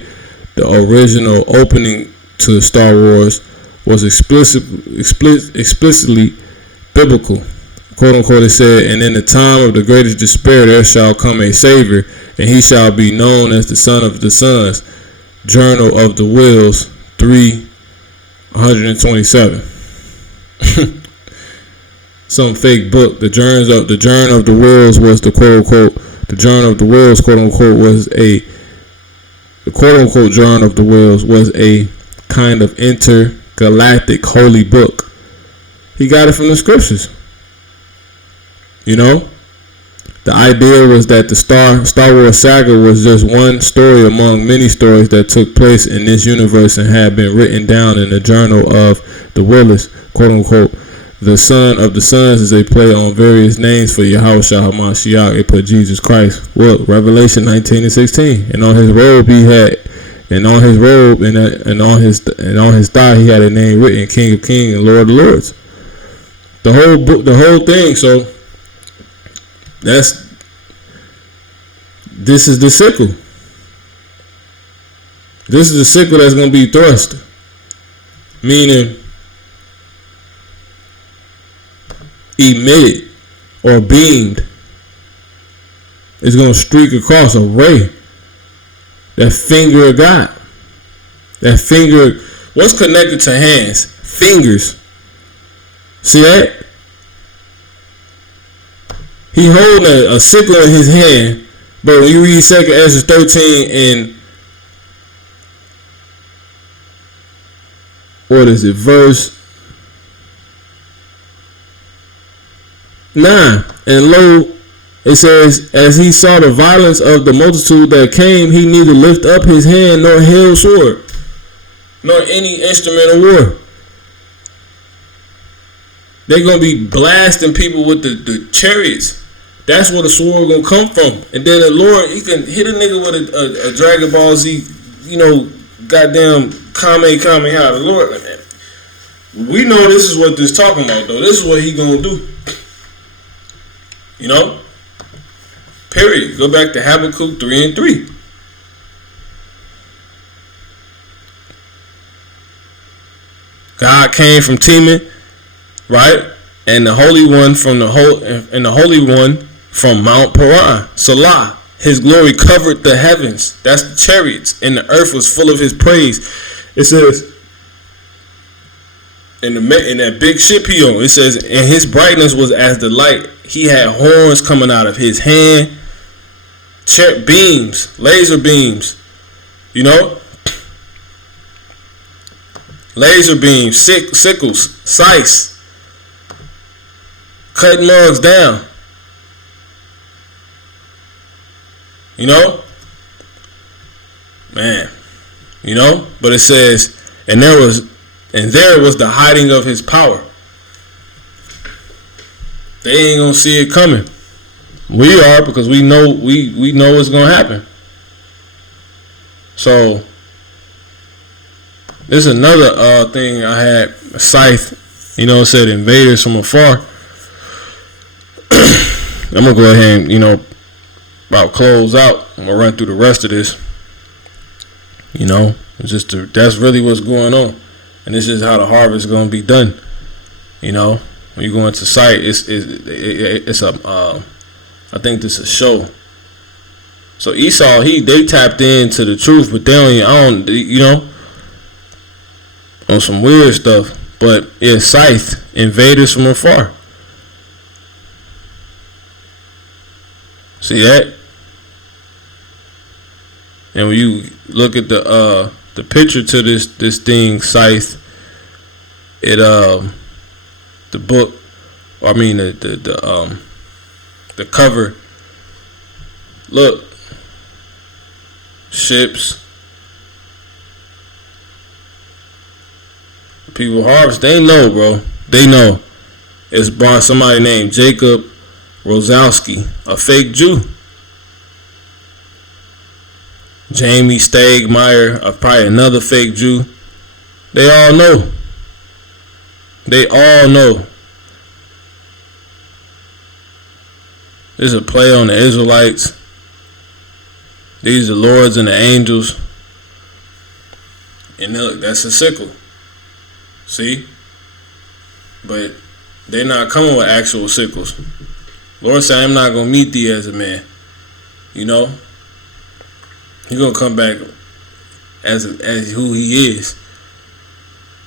the original opening to Star Wars was explicitly biblical. Quote-unquote, it said, "And in the time of the greatest despair there shall come a Savior, and he shall be known as the Son of the Sons." Journal of the Wills 327. Some fake book. The Journal of the Wills was the quote-unquote. The Journal of the Wills, quote-unquote, was a. The quote-unquote Journal of the Wills was a kind of intergalactic holy book. He got it from the scriptures. You know, the idea was that the Star Wars saga was just one story among many stories that took place in this universe and had been written down in the Journal of the Willis, quote unquote. The Son of the Sons is a play on various names for Yahweh Shah HaMashiach. It put Jesus Christ. Well, Revelation 19:16, and on his robe he had, and on his robe and on his thigh he had a name written, King of Kings and Lord of Lords. The whole book, the whole thing. So. This is the sickle. This is the sickle that's going to be thrust. Meaning, emitted or beamed. It's going to streak across a ray. That finger of God. That finger. What's connected to hands? Fingers. See that? He holding a sickle in his hand, but when you read 2 Ezra 13 and what is it, verse 9, and lo, it says, as he saw the violence of the multitude that came, he neither lift up his hand nor held sword, nor any instrument of war. They're going to be blasting people with the chariots. That's where the sword going to come from. And then the Lord, you can hit a nigga with a Dragon Ball Z, goddamn Kamehameha. The Lord, man, we know this is what this talking about, though. This is what he going to do. Period. Go back to Habakkuk 3:3. God came from Teman, right? And the Holy One from the Holy One from Mount Paran, Salah. His glory covered the heavens. That's the chariots, and the earth was full of his praise. It says in that big ship he on. It says, and his brightness was as the light. He had horns coming out of his hand, beams, laser beams. Laser beams, sickles, scythes, cutting logs down. Man. But it says, and there was the hiding of his power. They ain't gonna see it coming. We are, because we know it's gonna happen. So this is another thing I had. A scythe, it said invaders from afar. I'm gonna go ahead and about close out. I'm gonna run through the rest of this. That's really what's going on, and this is how the harvest is gonna be done. When you go into sight, it's I think this is a show. So Esau, they tapped into the truth, but they don't, on some weird stuff. But it's scythe, invaders from afar. See that? And when you look at the picture to this thing, scythe, it the book, I mean the cover. Look, ships. People harvest. They know, bro. They know. It's by somebody named Jacob Rosowski, a fake Jew. Jamie Stegmeyer, probably another fake Jew. They all know. They all know. This is a play on the Israelites. These are lords and the angels. And look, that's a sickle. See? But they're not coming with actual sickles. Lord said, I'm not going to meet thee as a man. You know? He's going to come back as who he is.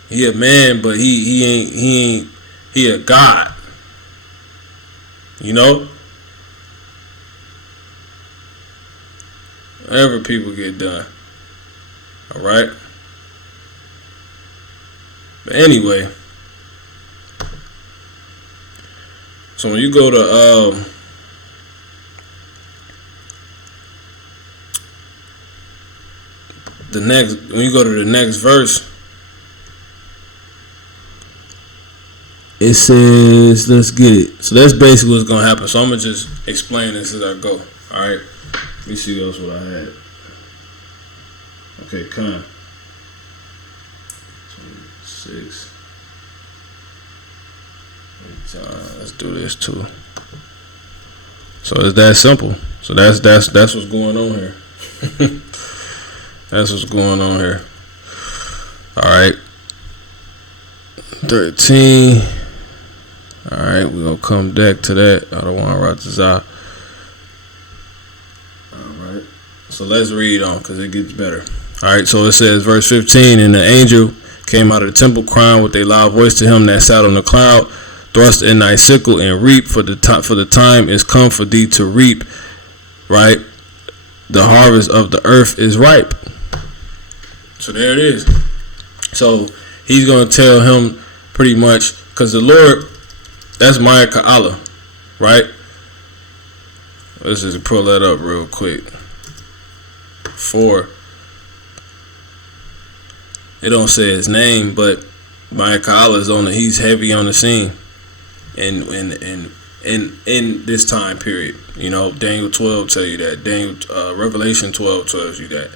He a man, but he a God. You know? Whatever people get done. Alright? But anyway. So when you go to when you go to the next verse, it says, let's get it. So that's basically what's gonna happen. So I'm gonna just explain this as I go. Alright. Let me see else what I had. Okay, come. 26. Let's do this too. So it's that simple. So that's what's going on here. That's what's going on here. Alright. 13. Alright, we're gonna come back to that. I don't want to write this out. Alright. So let's read on because it gets better. Alright, so it says, verse 15, and the angel came out of the temple crying with a loud voice to him that sat on the cloud, thrust in thy sickle and reap, for the time is come for thee to reap. Right? The harvest of the earth is ripe. So there it is. So he's going to tell him pretty much, because the Lord, that's Maya Ka'ala, right? Let's just pull that up real quick. 4. It don't say his name, but Maya Ka'ala is he's heavy on the scene in this time period. You know, Daniel 12 tell you that. Revelation 12 tells you that.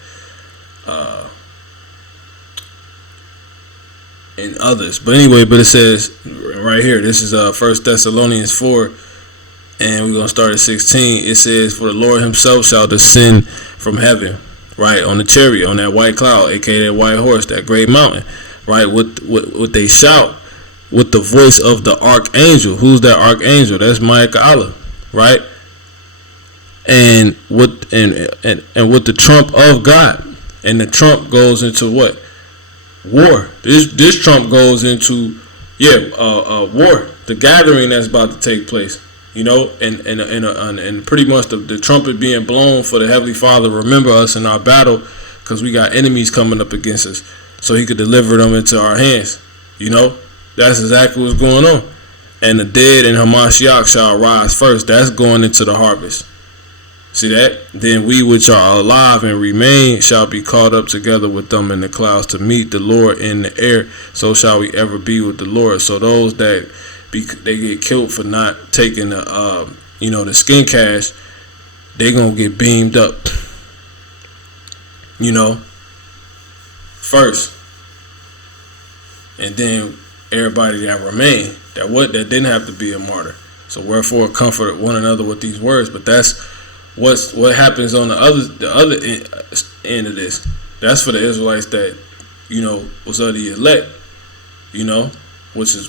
And others. But anyway, it says right here, this is 1 Thessalonians 4, and we're going to start at 16. It says, for the Lord himself shall descend from heaven, right, on the chariot, on that white cloud, aka that white horse, that great mountain, right, with they shout with the voice of the archangel. Who's that archangel? That's Michael, right? And with the trump of God. And the trump goes into what? War. This trump goes into war. The gathering that's about to take place. You know, and pretty much the trumpet being blown for the Heavenly Father remember us in our battle, because we got enemies coming up against us, so he could deliver them into our hands. You know, that's exactly what's going on. And the dead in Hamashiach shall rise first. That's going into the harvest. See that? Then we which are alive and remain shall be caught up together with them in the clouds to meet the Lord in the air. So shall we ever be with the Lord. So those that they get killed for not taking the skin cash, they gonna get beamed up. You know, first, and then everybody that remain that didn't have to be a martyr. So wherefore comfort one another with these words. But that's what happens on the other end of this. That's for the Israelites that was of the elect. Which is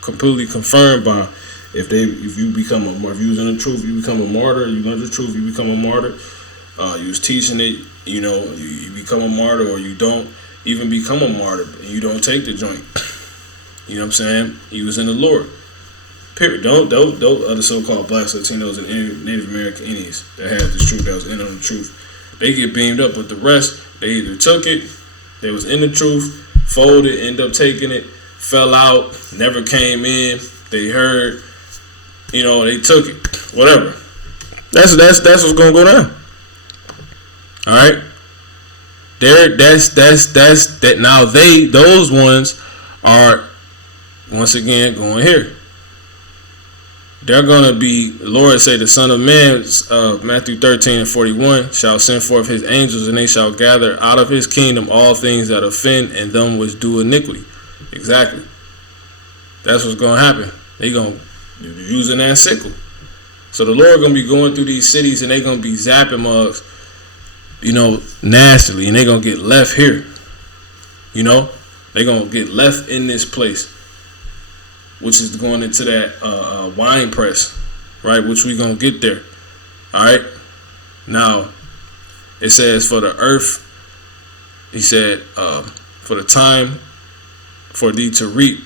completely confirmed by if you become if you was in the truth, you become a martyr. You learn the truth, you become a martyr. You was teaching it, you become a martyr, or you don't even become a martyr. You don't take the joint. You know what I'm saying? You was in the Lord. Period. Those other so-called blacks, Latinos, and Native American Indians that had this truth, that was in on the truth, they get beamed up. But the rest, they either took it, they was in the truth, folded, ended up taking it, fell out, never came in. They heard, they took it, whatever. That's what's gonna go down. All right. That's that. Now those ones are once again going here. they're gonna be. The Lord say, the Son of Man, Matthew 13:41, shall send forth his angels, and they shall gather out of his kingdom all things that offend and them which do iniquity. Exactly. That's what's gonna happen. They gonna using that sickle. So the Lord gonna be going through these cities, and they gonna be zapping mugs, nastily, and they gonna get left here. They gonna get left in this place, which is going into that wine press, right? Which we gonna get there. All right. Now, it says for the earth. He said, for the time for thee to reap,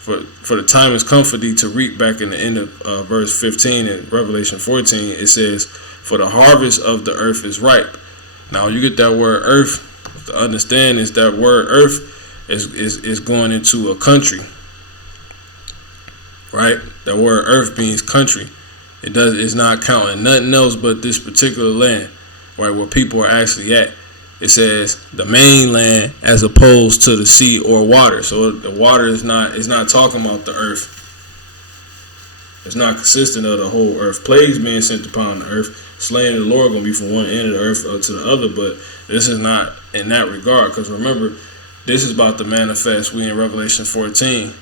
for the time has come for thee to reap. Back in the end of verse 15 in Revelation 14, it says, for the harvest of the earth is ripe. Now you get that word earth. To understand is that word earth is going into a country. Right? That word earth means country. It's not counting nothing else but this particular land, right, where people are actually at. It says the mainland as opposed to the sea or water. So the water is not talking about the earth. It's not consistent of the whole earth. Plagues being sent upon the earth, slaying of the Lord going to be from one end of the earth to the other. But this is not in that regard, because remember, this is about to manifest. We in Revelation 14.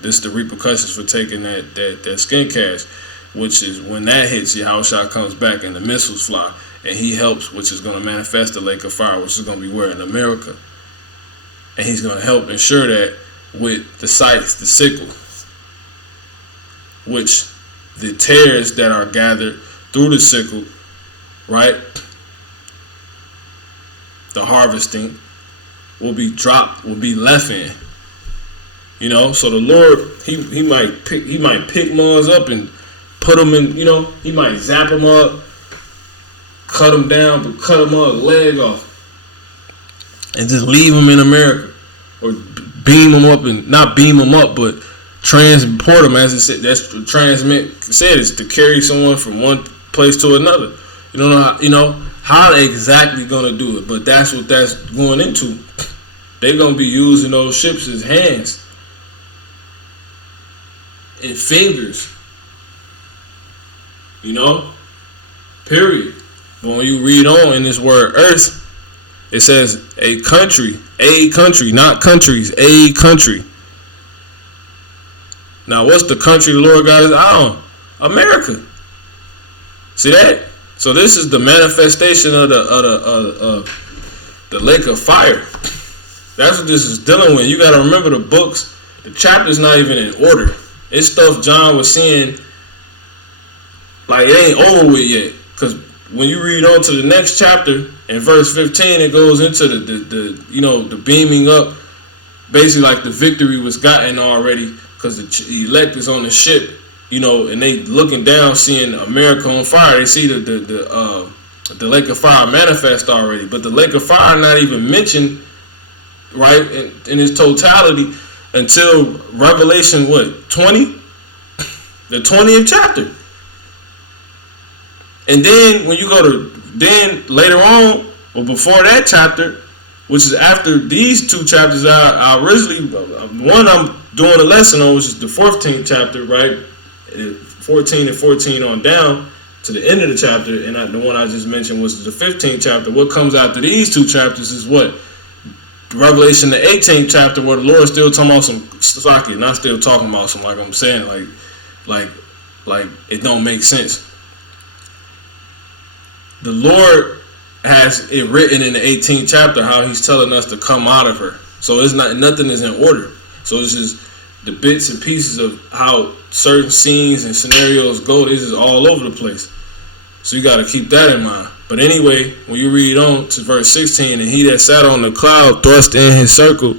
This is the repercussions for taking that skin cast, which is when that hits, Yahushua comes back and the missiles fly, and he helps, which is going to manifest the lake of fire, which is going to be where in America. And he's going to help ensure that with the scythe, the sickle, which the tares that are gathered through the sickle, right, the harvesting, will be dropped, will be left in. So the Lord, he might pick mugs up and put them in, he might zap them up, cut them down, but cut them up, leg off, and just leave them in America, or beam them up, and not beam them up, but transport them, as it said. That's it's to carry someone from one place to another. You don't know how they exactly gonna do it, but that's what that's going into. They're gonna be using those ships as hands and fingers. Period. But when you read on in this word earth, it says a country, not countries, a country. Now, what's the country the Lord got his eye on? America. See that? So this is the manifestation of the lake of fire. That's what this is dealing with. You got to remember the books. The chapter's not even in order. It's stuff John was seeing, like it ain't over with yet. Because when you read on to the next chapter, in verse 15, it goes into the beaming up. Basically, like the victory was gotten already, because the elect is on the ship, and they looking down, seeing America on fire. They see the lake of fire manifest already, but the lake of fire not even mentioned, right, in its totality until Revelation 20, the 20th chapter. And then when you go to later on, or before that chapter, which is after these two chapters, I originally, one I'm doing a lesson on, which is the 14th chapter, right? 14 and 14 on down to the end of the chapter, and the one I just mentioned was the 15th chapter. What comes after these two chapters is what? Revelation, the 18th chapter, where the Lord is still talking about some, not still talking about some, like I'm saying, like it don't make sense. The Lord has it written in the 18th chapter how he's telling us to come out of her. So it's nothing is in order. So it's just the bits and pieces of how certain scenes and scenarios go. This is all over the place. So you got to keep that in mind. But anyway, when you read on to verse 16, and he that sat on the cloud thrust in his sickle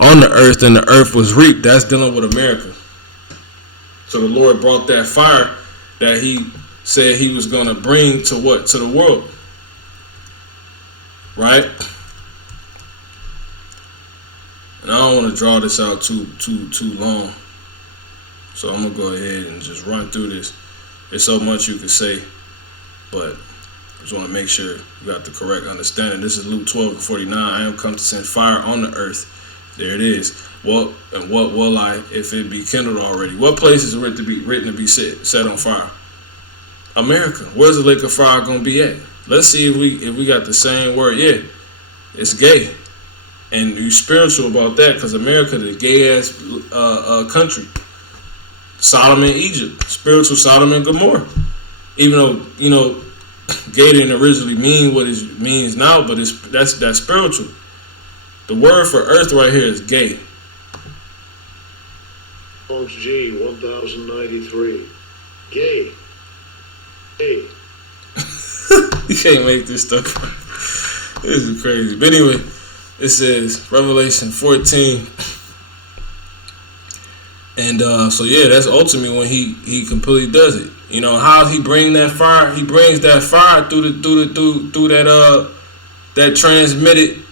on the earth, and the earth was reaped. That's dealing with America. So the Lord brought that fire that he said he was going to bring to what? To the world. Right? And I don't want to draw this out too long. So I'm going to go ahead and just run through this. There's so much you can say, but I just want to make sure you got the correct understanding. This is Luke 12:49. I am come to send fire on the earth, There it is. What will I if it be kindled already? What place is written to be set on fire? America. Where's the lake of fire gonna be at? Let's see if we got the same word. Yeah, it's gay, and you spiritual about that because America, the gay ass country. Sodom and Egypt, spiritual Sodom and Gomorrah. Even though gay didn't originally mean what it means now, but that's spiritual. The word for earth right here is gay. G 1093. Gay. Gay. You can't make this stuff up. This is crazy. But anyway, it says Revelation 14. And so yeah, that's ultimately when he completely does it. You know how he bring that fire? He brings that fire through that transmitted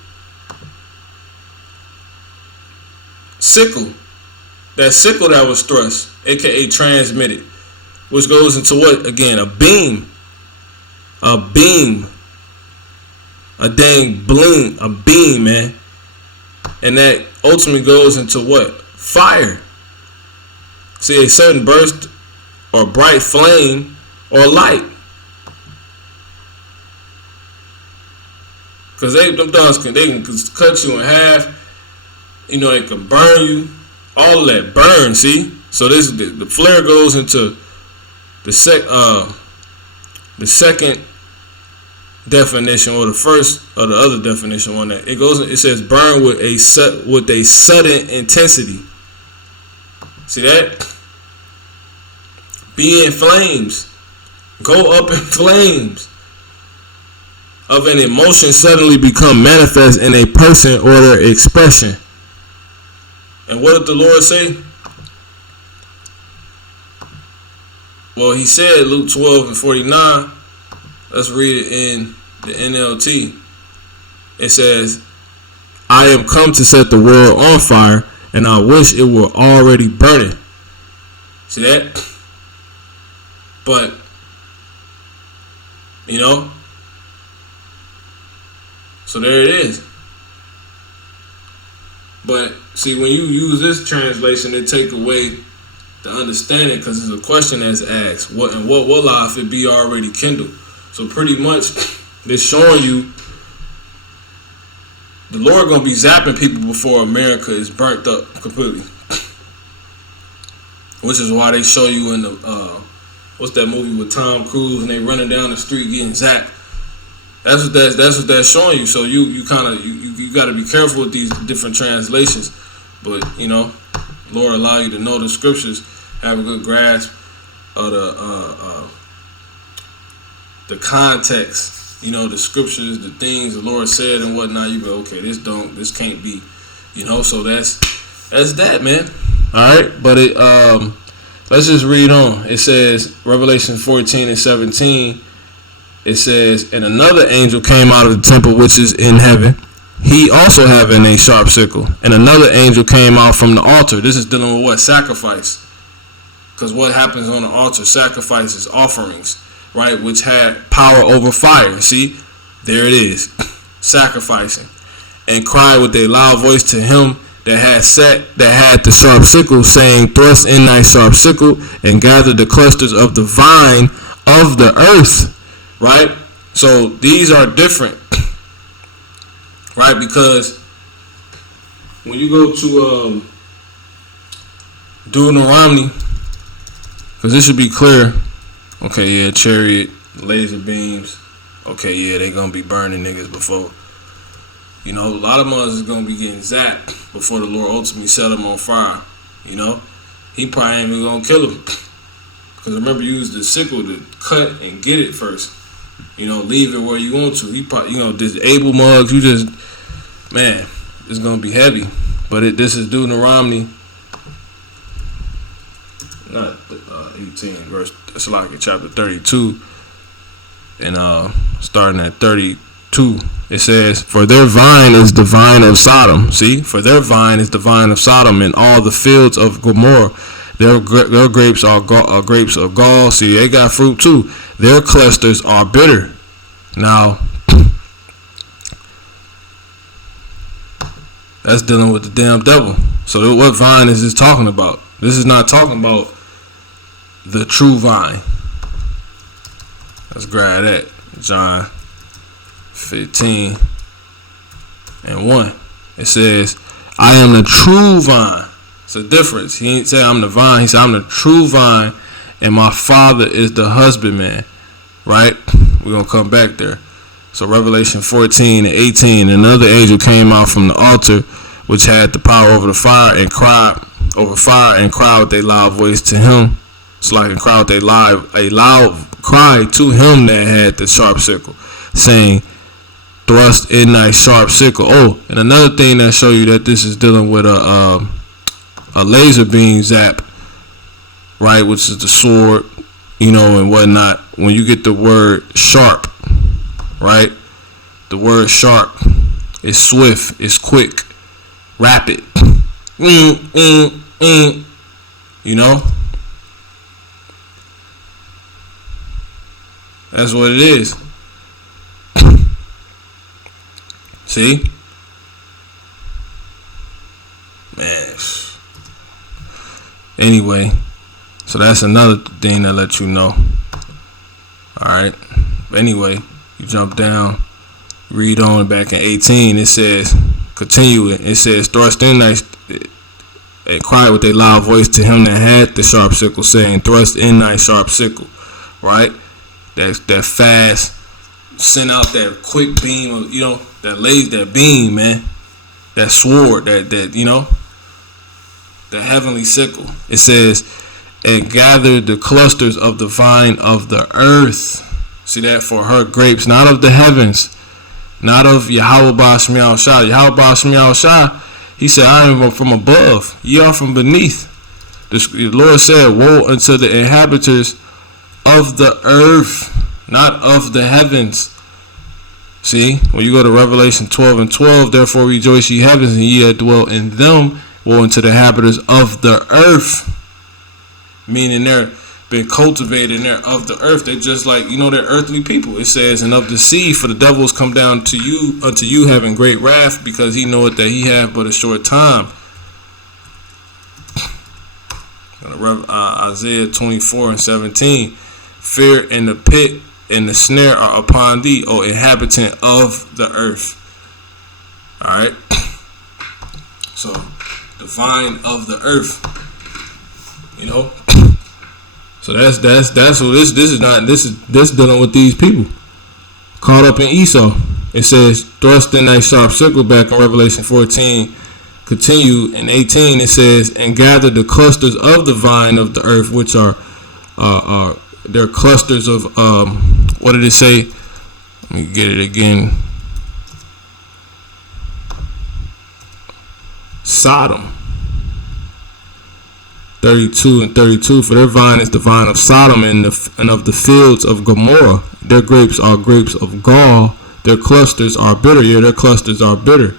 sickle. That sickle that was thrust, aka transmitted, which goes into what again? A beam. A beam. A dang bloom. A beam, man. And that ultimately goes into what? Fire. See, a certain burst or bright flame or light. Because them things can cut you in half. You know, they can burn you. All of that burn, see? So this the flare goes into the second definition, or the first or the other definition on that. It says burn with a sudden intensity. See that? Be in flames. Go up in flames. Of an emotion suddenly become manifest in a person or their expression. And what did the Lord say? Well, he said, Luke 12:49. Let's read it in the NLT. It says, I am come to set the world on fire, and I wish it were already burning. See that? But, so there it is. But, see, when you use this translation, it take away the understanding, because it's a question that's asked. What will I if it be already kindled? So pretty much, they're showing you the Lord going to be zapping people before America is burnt up completely. Which is why they show you in the, what's that movie with Tom Cruise and they running down the street getting zapped. That's what that's showing you. So you got to be careful with these different translations. But, Lord allow you to know the scriptures, have a good grasp of the context, the scriptures, the things the Lord said and whatnot. You go, okay, this can't be, so that's that, man. All right, but let's just read on. It says, Revelation 14:17, it says, and another angel came out of the temple which is in heaven, he also having a sharp sickle. And another angel came out from the altar. This is dealing with what? Sacrifice. Because what happens on the altar? Sacrifices, offerings, right? Which had power over fire. See? There it is. Sacrificing. And cried with a loud voice to him that had the sharp sickle, saying, thrust in thy sharp sickle, and gather the clusters of the vine of the earth. Right? So these are different. Right? Because when you go to Deuteronomy, because this should be clear. Okay, yeah, chariot, laser beams. Okay, yeah, they gonna be burning niggas before. A lot of us is gonna be getting zapped before the Lord ultimately set them on fire. He probably ain't even gonna kill them. Because remember, you use the sickle to cut and get it first. Leave it where you want to. He probably, disable mugs. You just, man, it's gonna be heavy. But this is Deuteronomy, not 18 verse. It's like chapter 32, and starting at 32. It says, for their vine is the vine of Sodom. See, for their vine is the vine of Sodom, and all the fields of Gomorrah. Their grapes are grapes of gall. See, they got fruit too. Their clusters are bitter. Now, That's dealing with the damn devil. So what vine is this talking about? This is not talking about the true vine. Let's grab that. John 15 and 1. It says, I am the true vine. It's a difference. He ain't say I'm the vine. He said I'm the true vine, and my Father is the husbandman. Right? We're going to come back there. So Revelation 14 and 18, another angel came out from the altar, which had the power over the fire, and cried with a loud voice to him. It's like a crowd with a loud cry to him that had the sharp sickle, saying, thrust in thy sharp sickle. Oh, and another thing that show you that this is dealing with a laser beam zap, right, which is the sword, and whatnot. When you get the word sharp, right, the word sharp is swift, it's quick, rapid. That's what it is. See? Man. Anyway, so that's another thing that let you know. Alright. Anyway, you jump down, read on back in 18. It says, continue it. It says, thrust in thy, and cried with a loud voice to him that had the sharp sickle, saying, thrust in thy sharp sickle. Right? That fast, send out that quick beam of, that beam, man. That sword, that the heavenly sickle. It says, and gathered the clusters of the vine of the earth. See that? For her grapes, not of the heavens, not of Yahweh Ba'Shmiel Shah. Yahweh Ba'Shmiel Shah, he said, I am from above, ye are from beneath. The Lord said, woe unto the inhabitants of the earth, not of the heavens. See, when you go to Revelation 12 and 12, therefore rejoice ye heavens, and ye that dwell in them. Woe unto the inhabitants of the earth. Meaning they're been cultivated and they're of the earth. They're just like, they're earthly people. It says, and of the sea, for the devils come down to you, unto you having great wrath, because he knoweth that he hath but a short time. Isaiah 24 and 17. Fear and the pit and the snare are upon thee, O inhabitant of the earth. Alright. So the vine of the earth. So that's what this is not. This dealing with these people caught up in Esau. It says, thrust in thy sharp sickle, back in Revelation 14. Continue in 18. It says, and gather the clusters of the vine of the earth, which are they're clusters of what did it say? Let me get it again. Sodom. 32 and 32. For their vine is the vine of Sodom, and of the fields of Gomorrah. Their grapes are grapes of gall. Their clusters are bitter. Yeah, their clusters are bitter.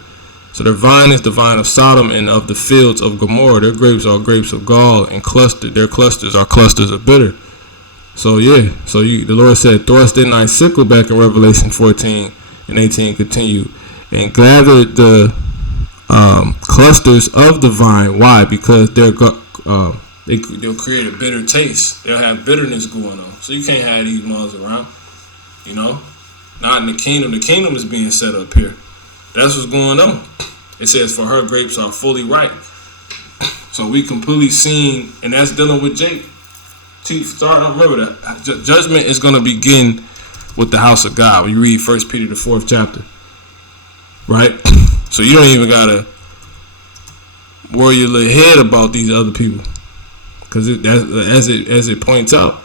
So their vine is the vine of Sodom, and of the fields of Gomorrah. Their grapes are grapes of gall, and their clusters are clusters of bitter. So yeah, the Lord said, thrust in thy sickle, back in Revelation 14 and 18. Continue, and gather the clusters of the vine. Why? Because they'll create a bitter taste. They'll have bitterness going on. So you can't have these malls around. Not in the kingdom. The kingdom is being set up here. That's what's going on. It says, for her grapes are fully ripe. So we completely seen, and that's dealing with Jake. Remember that judgment is going to begin with the house of God. When you read 1 Peter the 4th chapter, right? So you don't even gotta worry your little head about these other people, because as it points out,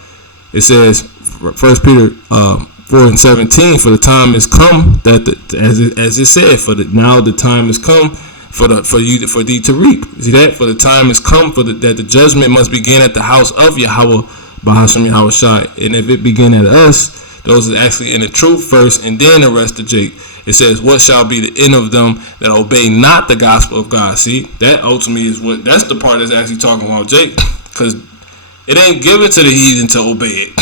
it says 1 Peter 4 and 17. For the time is come that as it said, now the time is come for thee to reap. See that? For the time is come that the judgment must begin at the house of Yahweh Bahashem Yahweh Shai. And if it begin at us, those is actually in the truth first, and then the rest of Jake. It says, what shall be the end of them that obey not the gospel of God? See, that ultimately is that's the part that's actually talking about Jake, because it ain't given to the heathen to obey it.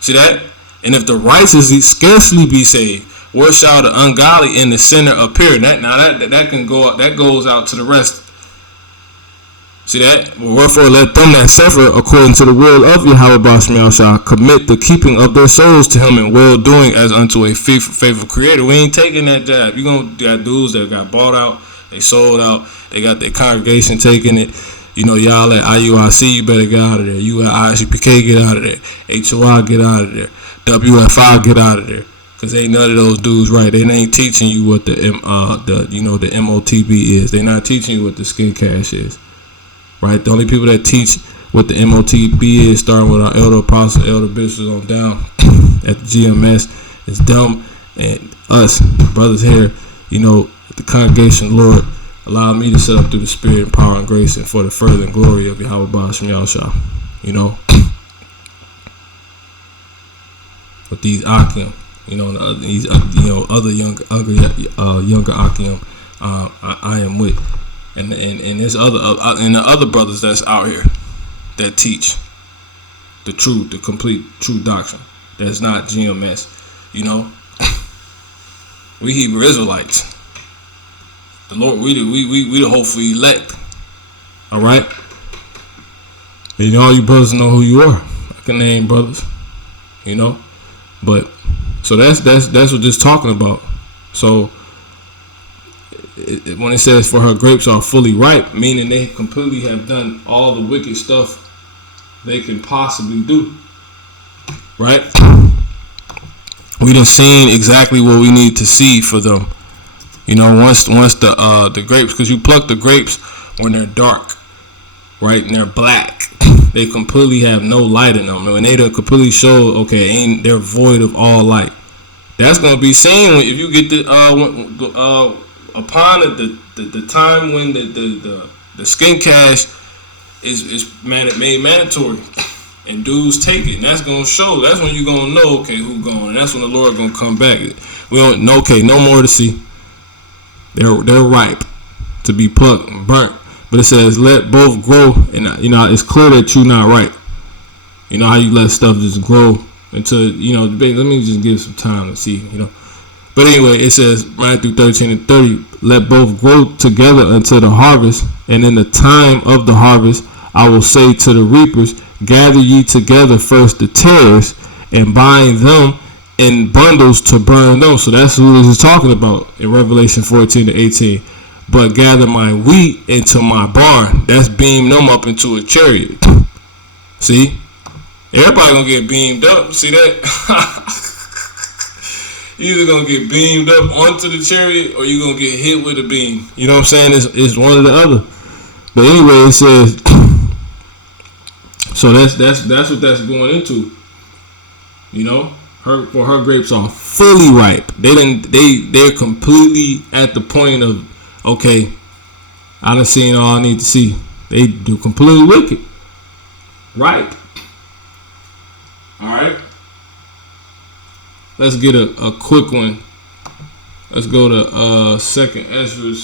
See that? And if the righteous scarcely be saved, Where shall the ungodly and the sinner appear? That can go up. That goes out to the rest. See that? Wherefore let them that suffer according to the will of Yahweh shall commit the keeping of their souls to him in well doing as unto a faithful creator. We ain't taking that job. You gonna got dudes that got bought out, they sold out, they got their congregation taking it. You know, y'all at IUIC, you better get out of there. You at ISUPK, get out of there. HOI, get out of there. WFI, get out of there. Cause ain't none of those dudes right. They ain't teaching you what the MOTB is. They not teaching you what the skin cash is. Right? The only people that teach what the MOTB is, starting with our elder apostles, elder bishops on down at the GMS, is them and us, brothers here, you know, the congregation, Lord, allow me to set up through the Spirit, power, and grace, and for the further glory of Yahweh Ba'ashem Yahushua. You know, with these Akim, you know, these other younger Akim, I am with. And there's other and the other brothers that's out here that teach the truth, the complete true doctrine. That's not GMS. You know, we Hebrew Israelites. The Lord, we the hopefully elect. All right, and all you brothers know who you are. I can name brothers. You know, but so that's what this talking about. So. When it says for her grapes are fully ripe, meaning they completely have done all the wicked stuff they can possibly do, right? We done seen exactly what we need to see for them. You know, once the grapes, because you pluck the grapes when they're dark, right, and they're black, they completely have no light in them. And when they done completely show, okay, they're void of all light. That's gonna be seen if you get upon the time when the skin cash is made mandatory and dudes take it, and that's gonna show. That's when you gonna know, okay, who going, and that's when the Lord gonna come back. We don't know, okay, no more to see. They're ripe to be plucked and burnt. But it says let both grow, and you know it's clear that you're not right. You know how you let stuff just grow until let me just give some time to see, you know. But anyway, it says, Matthew 13:30, let both grow together until the harvest, and in the time of the harvest, I will say to the reapers, gather ye together first the tares, and bind them in bundles to burn them. So that's who this is talking about in Revelation 14:18. But gather my wheat into my barn. That's beam them up into a chariot. See? Everybody gonna get beamed up. See that? You either gonna get beamed up onto the chariot or you gonna get hit with a beam. You know what I'm saying? It's one or the other. But anyway, it says so that's what that's going into. You know? Her grapes are fully ripe. They're completely at the point of, okay, I done seen all I need to see. They do completely wicked. Ripe. Alright? Let's get a quick one. Let's go to 2nd Ezra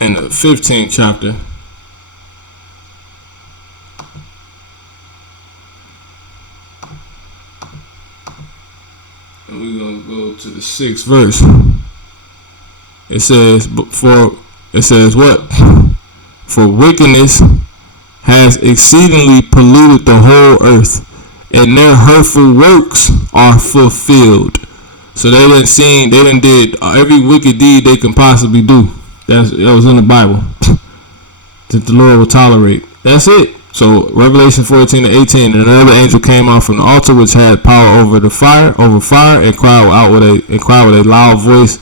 in the 15th chapter. And we're gonna go to the 6th verse. It says, what? For wickedness has exceedingly polluted the whole earth, and their hurtful works are fulfilled. So they done did every wicked deed they can possibly do. That was in the Bible that the Lord will tolerate. That's it. So Revelation 14:18, and another angel came out from the altar which had power over fire, and cried out with a loud voice,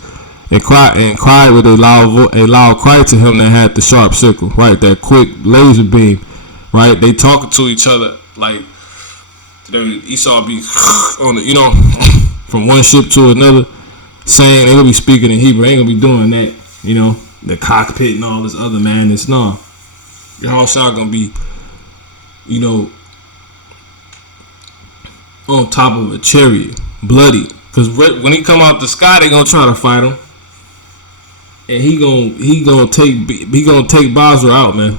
and cried with a loud cry to him that had the sharp sickle, right? That quick laser beam. Right, they talking to each other like Esau be on the, from one ship to another, saying they gonna be speaking in Hebrew. Ain't gonna be doing that, the cockpit and all this other madness. No, Yahushua gonna be, on top of a chariot, bloody. Cause when he come out the sky, they gonna try to fight him, and he gonna take Basra out, man.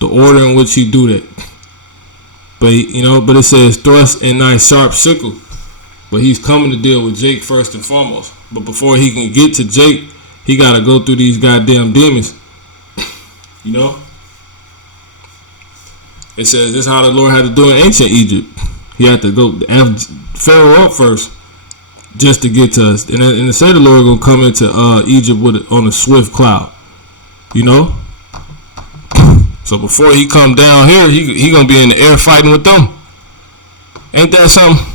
the order in which he do that. But but it says thrust in thy sharp sickle. But he's coming to deal with Jake first and foremost. But before he can get to Jake, he gotta go through these goddamn demons. It says this is how the Lord had to do in ancient Egypt. He had to go Pharaoh up first just to get to us. And the say the Lord gonna come into Egypt on a swift cloud. So before he come down here, he gonna be in the air fighting with them. Ain't that something?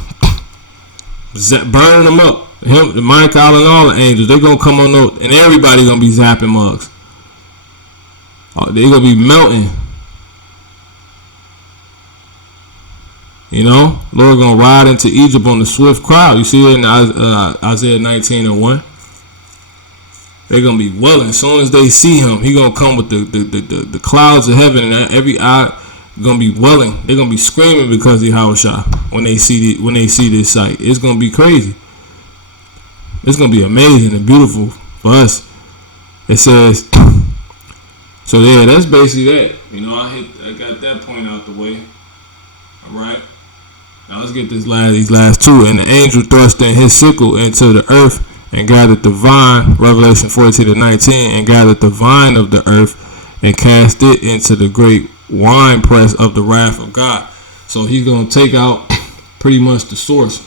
Burning them up. Him, Michael, and all the angels. They gonna come on those, and everybody gonna be zapping mugs. They gonna be melting. Lord gonna ride into Egypt on the swift cloud. You see it in Isaiah 19:1. They're gonna be welling as soon as they see him. He gonna come with the clouds of heaven, and every eye gonna be welling. They're gonna be screaming because of Yahushua when they see this sight. It's gonna be crazy. It's gonna be amazing and beautiful for us. It says, so yeah, that's basically that. I got that point out the way. All right. Now let's get these last two. And the angel thrust in his sickle into the earth and gathered the vine, Revelation 14:19, and gathered the vine of the earth and cast it into the great wine press of the wrath of God. So he's going to take out pretty much the source.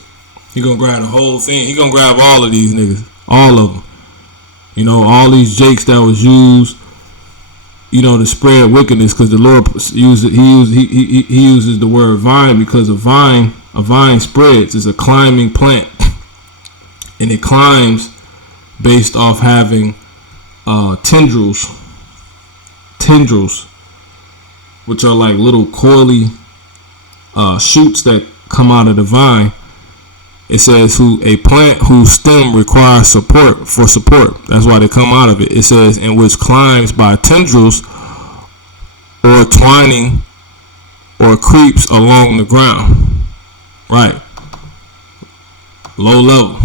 He's going to grab the whole thing. He's going to grab all of these niggas. All of them. All these jakes that was used, to spread wickedness, because the Lord he uses the word vine because a vine spreads. It's a climbing plant. And it climbs based off having tendrils, which are like little coily shoots that come out of the vine. It says a plant whose stem requires support. That's why they come out of it. It says in which climbs by tendrils or twining or creeps along the ground. Right. Low level.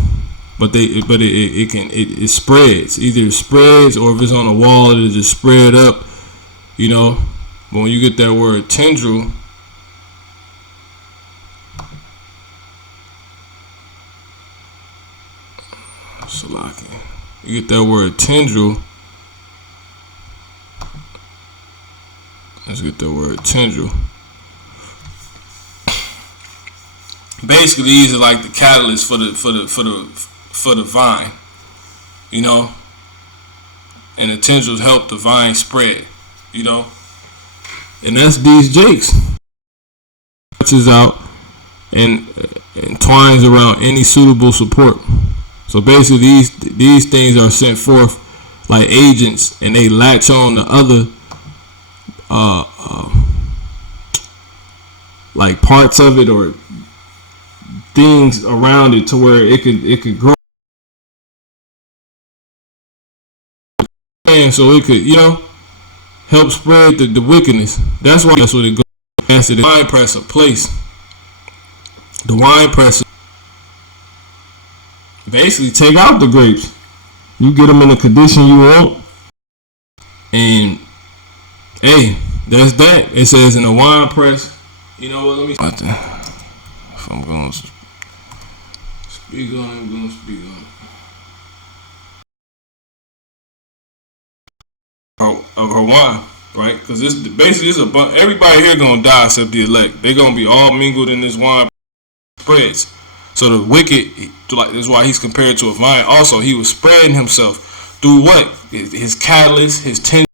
But it spreads. Either it spreads, or if it's on a wall, it'll just spread up. But when you get that word tendril, you get that word tendril. Let's get that word tendril. Basically, these are like the catalysts for the vine, and the tendrils help the vine spread, and that's these jakes. Touches out and twines around any suitable support. So basically, these things are sent forth like agents, and they latch on to other like parts of it or things around it to where it could grow. And so it could, help spread the wickedness. That's what it goes. The wine press a place. The wine press basically take out the grapes. You get them in the condition you want, and hey, that's that. It says in the wine press. You know what? Let me. If I'm going to speak on it, I'm going to speak on it. Of her wine, right? Because this basically is a bunch. Everybody here gonna die except the elect. They're gonna be all mingled in this wine spreads. So the wicked, like that's why he's compared to a vine. Also, he was spreading himself through what? His catalysts, his 10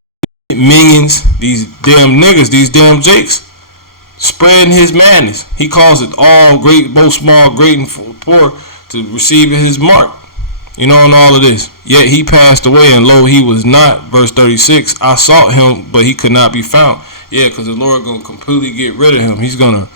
minions, these damn niggas, these damn jakes, spreading his madness. He calls it all great, both small, great, and poor to receive his mark. And all of this. Yet he passed away, and lo, he was not. Verse 36, I sought him, but he could not be found. Yeah, because the Lord going to completely get rid of him. He's going to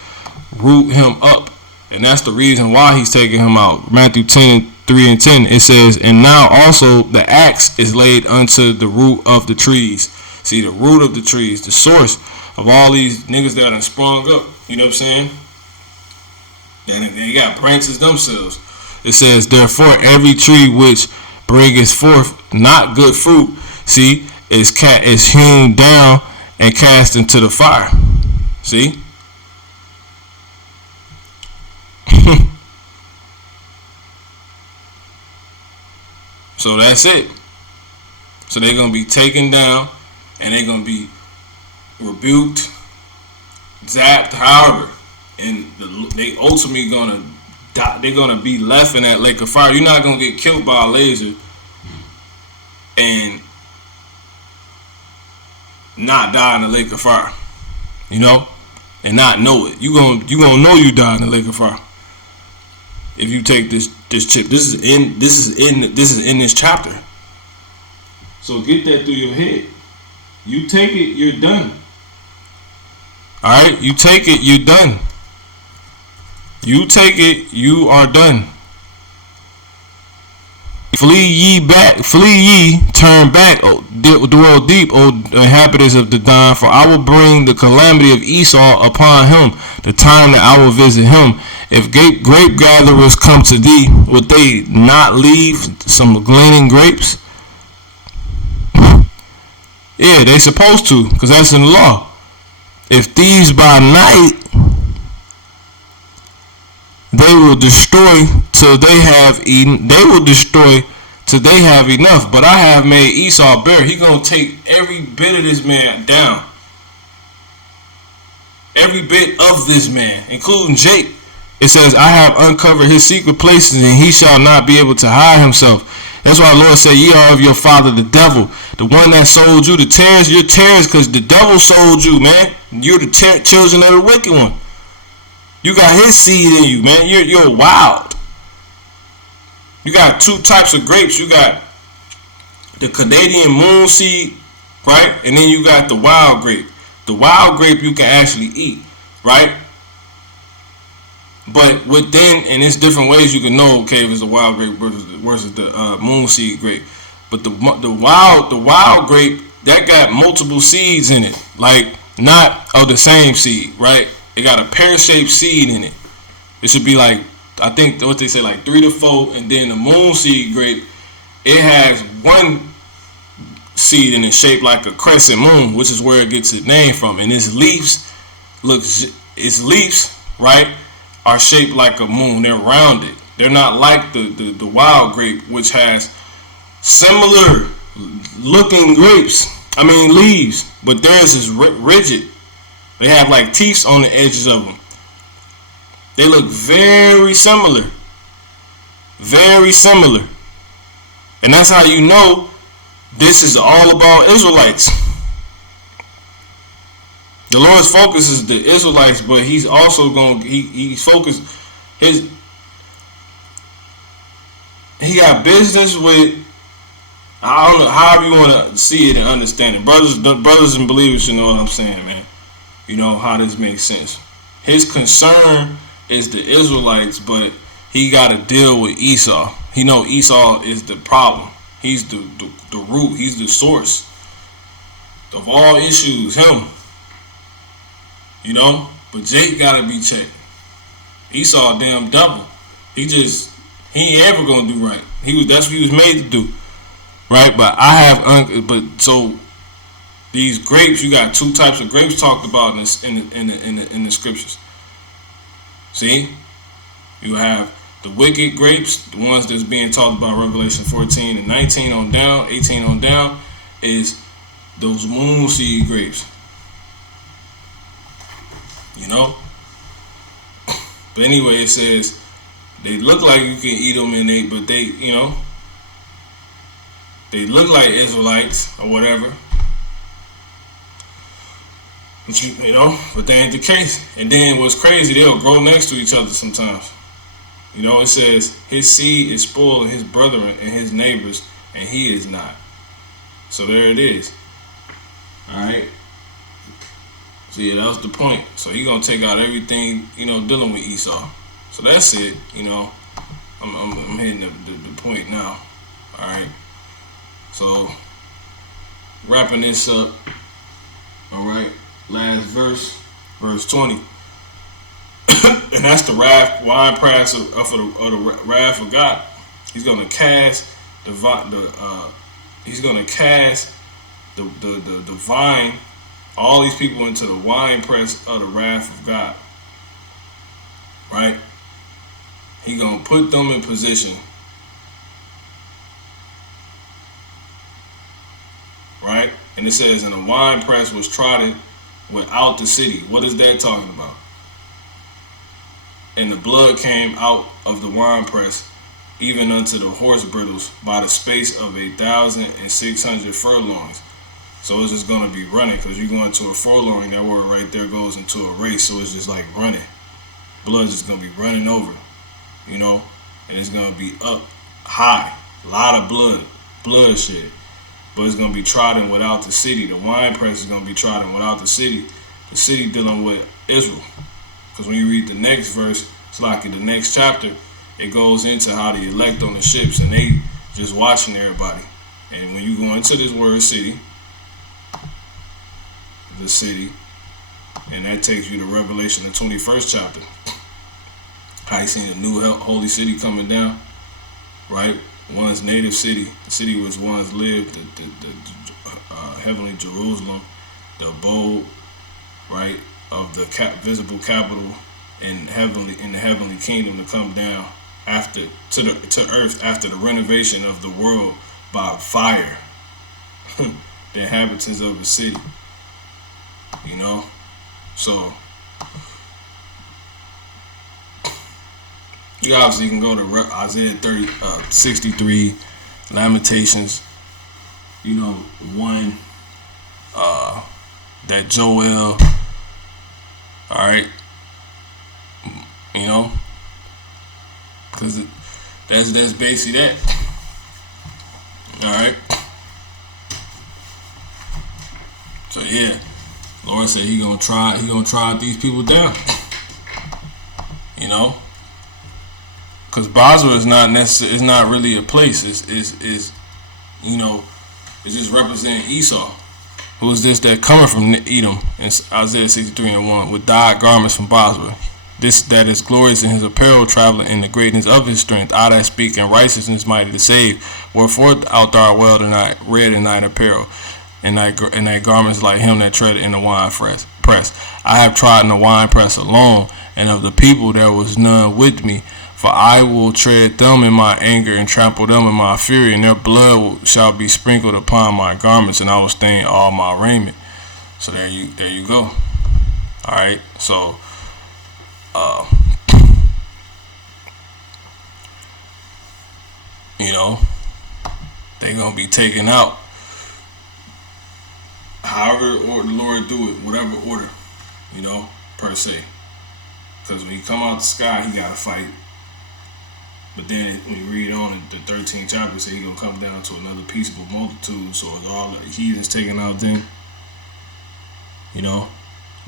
root him up. And that's the reason why he's taking him out. Matthew 10:3-10, it says, and now also the axe is laid unto the root of the trees. See, the root of the trees, the source of all these niggas that have sprung up. You know what I'm saying? And they got branches themselves. It says, therefore, every tree which bringeth forth not good fruit, see, is hewn down and cast into the fire. See? So that's it. So they're going to be taken down and they're going to be rebuked, zapped, however. And they ultimately going to die. They're going to be left in that lake of fire. You're not going to get killed by a laser and not die in the lake of fire. You know? And not know it. You gonna know you died in the lake of fire if you take this chip. This is in this chapter. So get that through your head. You take it, you're done. Alright? You take it, you're done. You take it, you are done. Flee ye, turn back, dwell deep, O inhabitants of Dedan, for I will bring the calamity of Esau upon him, the time that I will visit him. If grape gatherers come to thee, would they not leave some gleaning grapes? Yeah, they supposed to, because that's in the law. If thieves by night, they will destroy till they have eaten. They will destroy till they have enough. But I have made Esau bare. He gonna take every bit of this man down. Every bit of this man, including Jake. It says, I have uncovered his secret places, and he shall not be able to hide himself. That's why the Lord said, ye are of your father the devil, the one that sold you the tares. You're tares because the devil sold you, man. You're the children of the wicked one. You got his seed in you, man. You're wild. You got two types of grapes. You got the Canadian moon seed, right? And then you got the wild grape. The wild grape you can actually eat, right? But within, and it's different ways you can know, okay, if it's a wild grape versus the moon seed grape. But the wild grape, that got multiple seeds in it, like not of the same seed, right? It got a pear-shaped seed in it. It should be like, I think what they say, like 3 to 4, and then the moon seed grape, it has one seed in it shaped like a crescent moon, which is where it gets its name from. And its leaves, right, are shaped like a moon. They're rounded. They're not like the wild grape, which has similar looking leaves, but theirs is rigid. They have like teeth on the edges of them. They look very similar. Very similar. And that's how you know this is all about Israelites. The Lord's focus is the Israelites, but he's also going, he's focused, he got business with, I don't know, however you want to see it and understand it. Brothers and believers should know what I'm saying, man. You know how this makes sense. His concern is the Israelites, but he got to deal with Esau. He know Esau is the problem. He's the root. He's the source of all issues. Him. You know? But Jake got to be checked. Esau a damn devil. He ain't ever going to do right. That's what he was made to do. Right? But so these grapes, you got two types of grapes talked about in the scriptures. See? You have the wicked grapes, the ones that's being talked about Revelation 14 and 19 on down, 18 on down, is those moon seed grapes. You know? But anyway, it says they look like you can eat them but they, you know, they look like Israelites or whatever. But you know, but that ain't the case. And then what's crazy, they'll grow next to each other sometimes. You know, it says his seed is spoiling his brethren and his neighbors, and he is not. So there it is. Alright. So yeah, that was the point. So he gonna take out everything, you know, dealing with Esau. So that's it, you know. I'm hitting the point now. Alright. So wrapping this up. Alright. Last verse 20. And that's the wine press of the wrath of God. He's gonna cast the vine all these people into the winepress of the wrath of God. Right? He gonna put them in position. Right? And it says, and the winepress was trodden without the city. What is that talking about? And the blood came out of the winepress, even unto the horse bridles, by the space of 1,600 furlongs. So it's just going to be running, because you're going to a furlong. That word right there goes into a race. So it's just like running. Blood's just going to be running over, you know, and it's going to be up high. A lot of bloodshed. But it's going to be trodden without the city. The winepress is going to be trodden without the city. The city dealing with Israel. Because when you read the next verse, it's like in the next chapter, it goes into how the elect on the ships, and they just watching everybody. And when you go into this word city, the city, and that takes you to Revelation, the 21st chapter. How you seen the new holy city coming down, right? One's native city. The city was once lived, the heavenly Jerusalem, the abode, right, of the visible capital in the heavenly kingdom to come down to earth after the renovation of the world by fire. The inhabitants of the city, you know. So you obviously can go to Isaiah 63, Lamentations, you know, 1, that Joel. All right, you know, because that's basically that. All right. So yeah, Lord said He gonna try these people down. You know, because Basra is not necessarily, it's not really a place. Is you know, it's just representing Esau. Who is this that coming from Edom in Isaiah 63:1 with dyed garments from Basra? This that is glorious in his apparel, traveling in the greatness of his strength. I that speak in righteousness mighty to save. Wherefore art thou well tonight, red in thine apparel, and thy garments like him that treadeth in the wine press. I have trodden the wine press alone, and of the people there was none with me. For I will tread them in my anger and trample them in my fury, and their blood shall be sprinkled upon my garments, and I will stain all my raiment. So there you go. All right. So, you know, they're gonna be taken out. However, or the Lord do it, whatever order, you know, per se. Because when He come out the sky, He gotta fight. But then when you read on in the 13th chapter, it says He's going to come down to another peaceable multitude. So it's all the heathens taken out then. You know,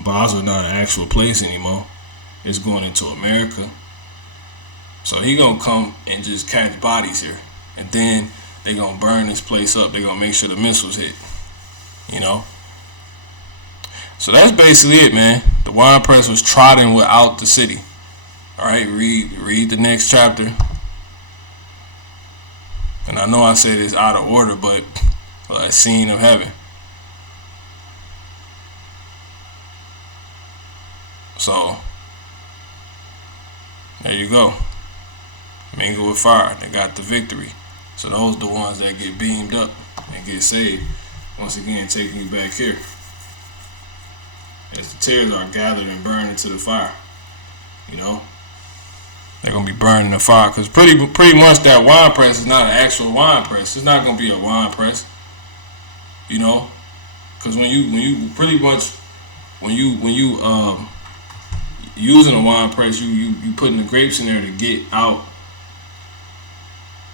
Basra is not an actual place anymore. It's going into America. So He's going to come and just catch bodies here. And then they're going to burn this place up. They're going to make sure the missiles hit. You know. So that's basically it, man. The winepress was trodden without the city. All right, read the next chapter. And I know I said it's out of order, but a scene of heaven. So there you go. Mingle with fire. They got the victory. So those are the ones that get beamed up and get saved. Once again, taking you back here. As the tares are gathered and burned into the fire. You know. They're going to be burned in the fire. Because pretty much that wine press is not an actual wine press. It's not going to be a wine press. You know? Because when you pretty much, when you using a wine press, you putting the grapes in there to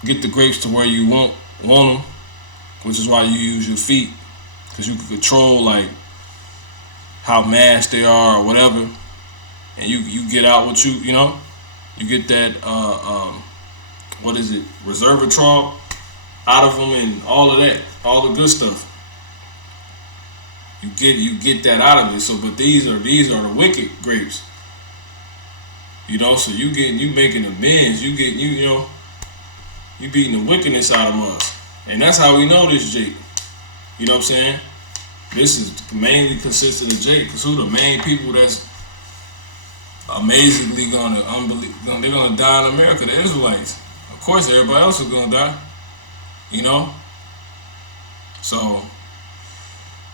get the grapes to where you want them. Which is why you use your feet. Because you can control, like, how mashed they are or whatever. And you get out what you know. You get that, resveratrol out of them and all of that, all the good stuff. You get that out of it. So, but these are the wicked grapes. You know, so you making amends. You beating the wickedness out of us, and that's how we know this, Jake. You know what I'm saying? this is mainly consistent of Jake, because who the main people that's amazingly they're gonna die in America? The Israelites. Of course, everybody else is gonna die. You know. So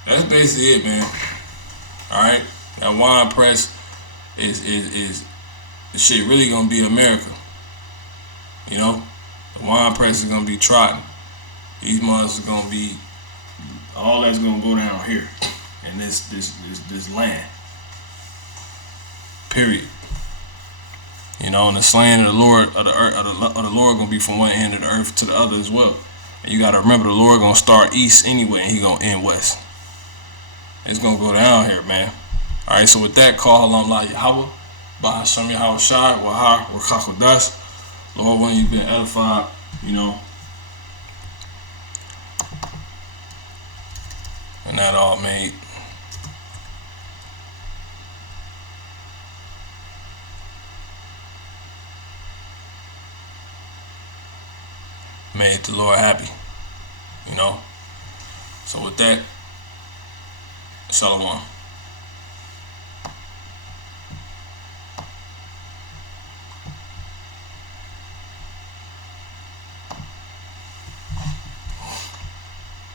that's basically it, man. All right, that wine press is the shit really gonna be America. You know, the wine press is gonna be trotting. These months are gonna be all that's gonna go down here in this land. Period. You know, and the slaying of the Lord of the earth of the Lord gonna be from one end of the earth to the other as well. And you gotta remember, the Lord gonna start east anyway, and he gonna end west. It's gonna go down here, man. All right. So with that, call Halam La Yahweh, Bahasham Yahweh Shai, Wahar, Wakakodas. Lord, when you've been edified, you know, and that all made the Lord happy, you know. So with that, Shalom.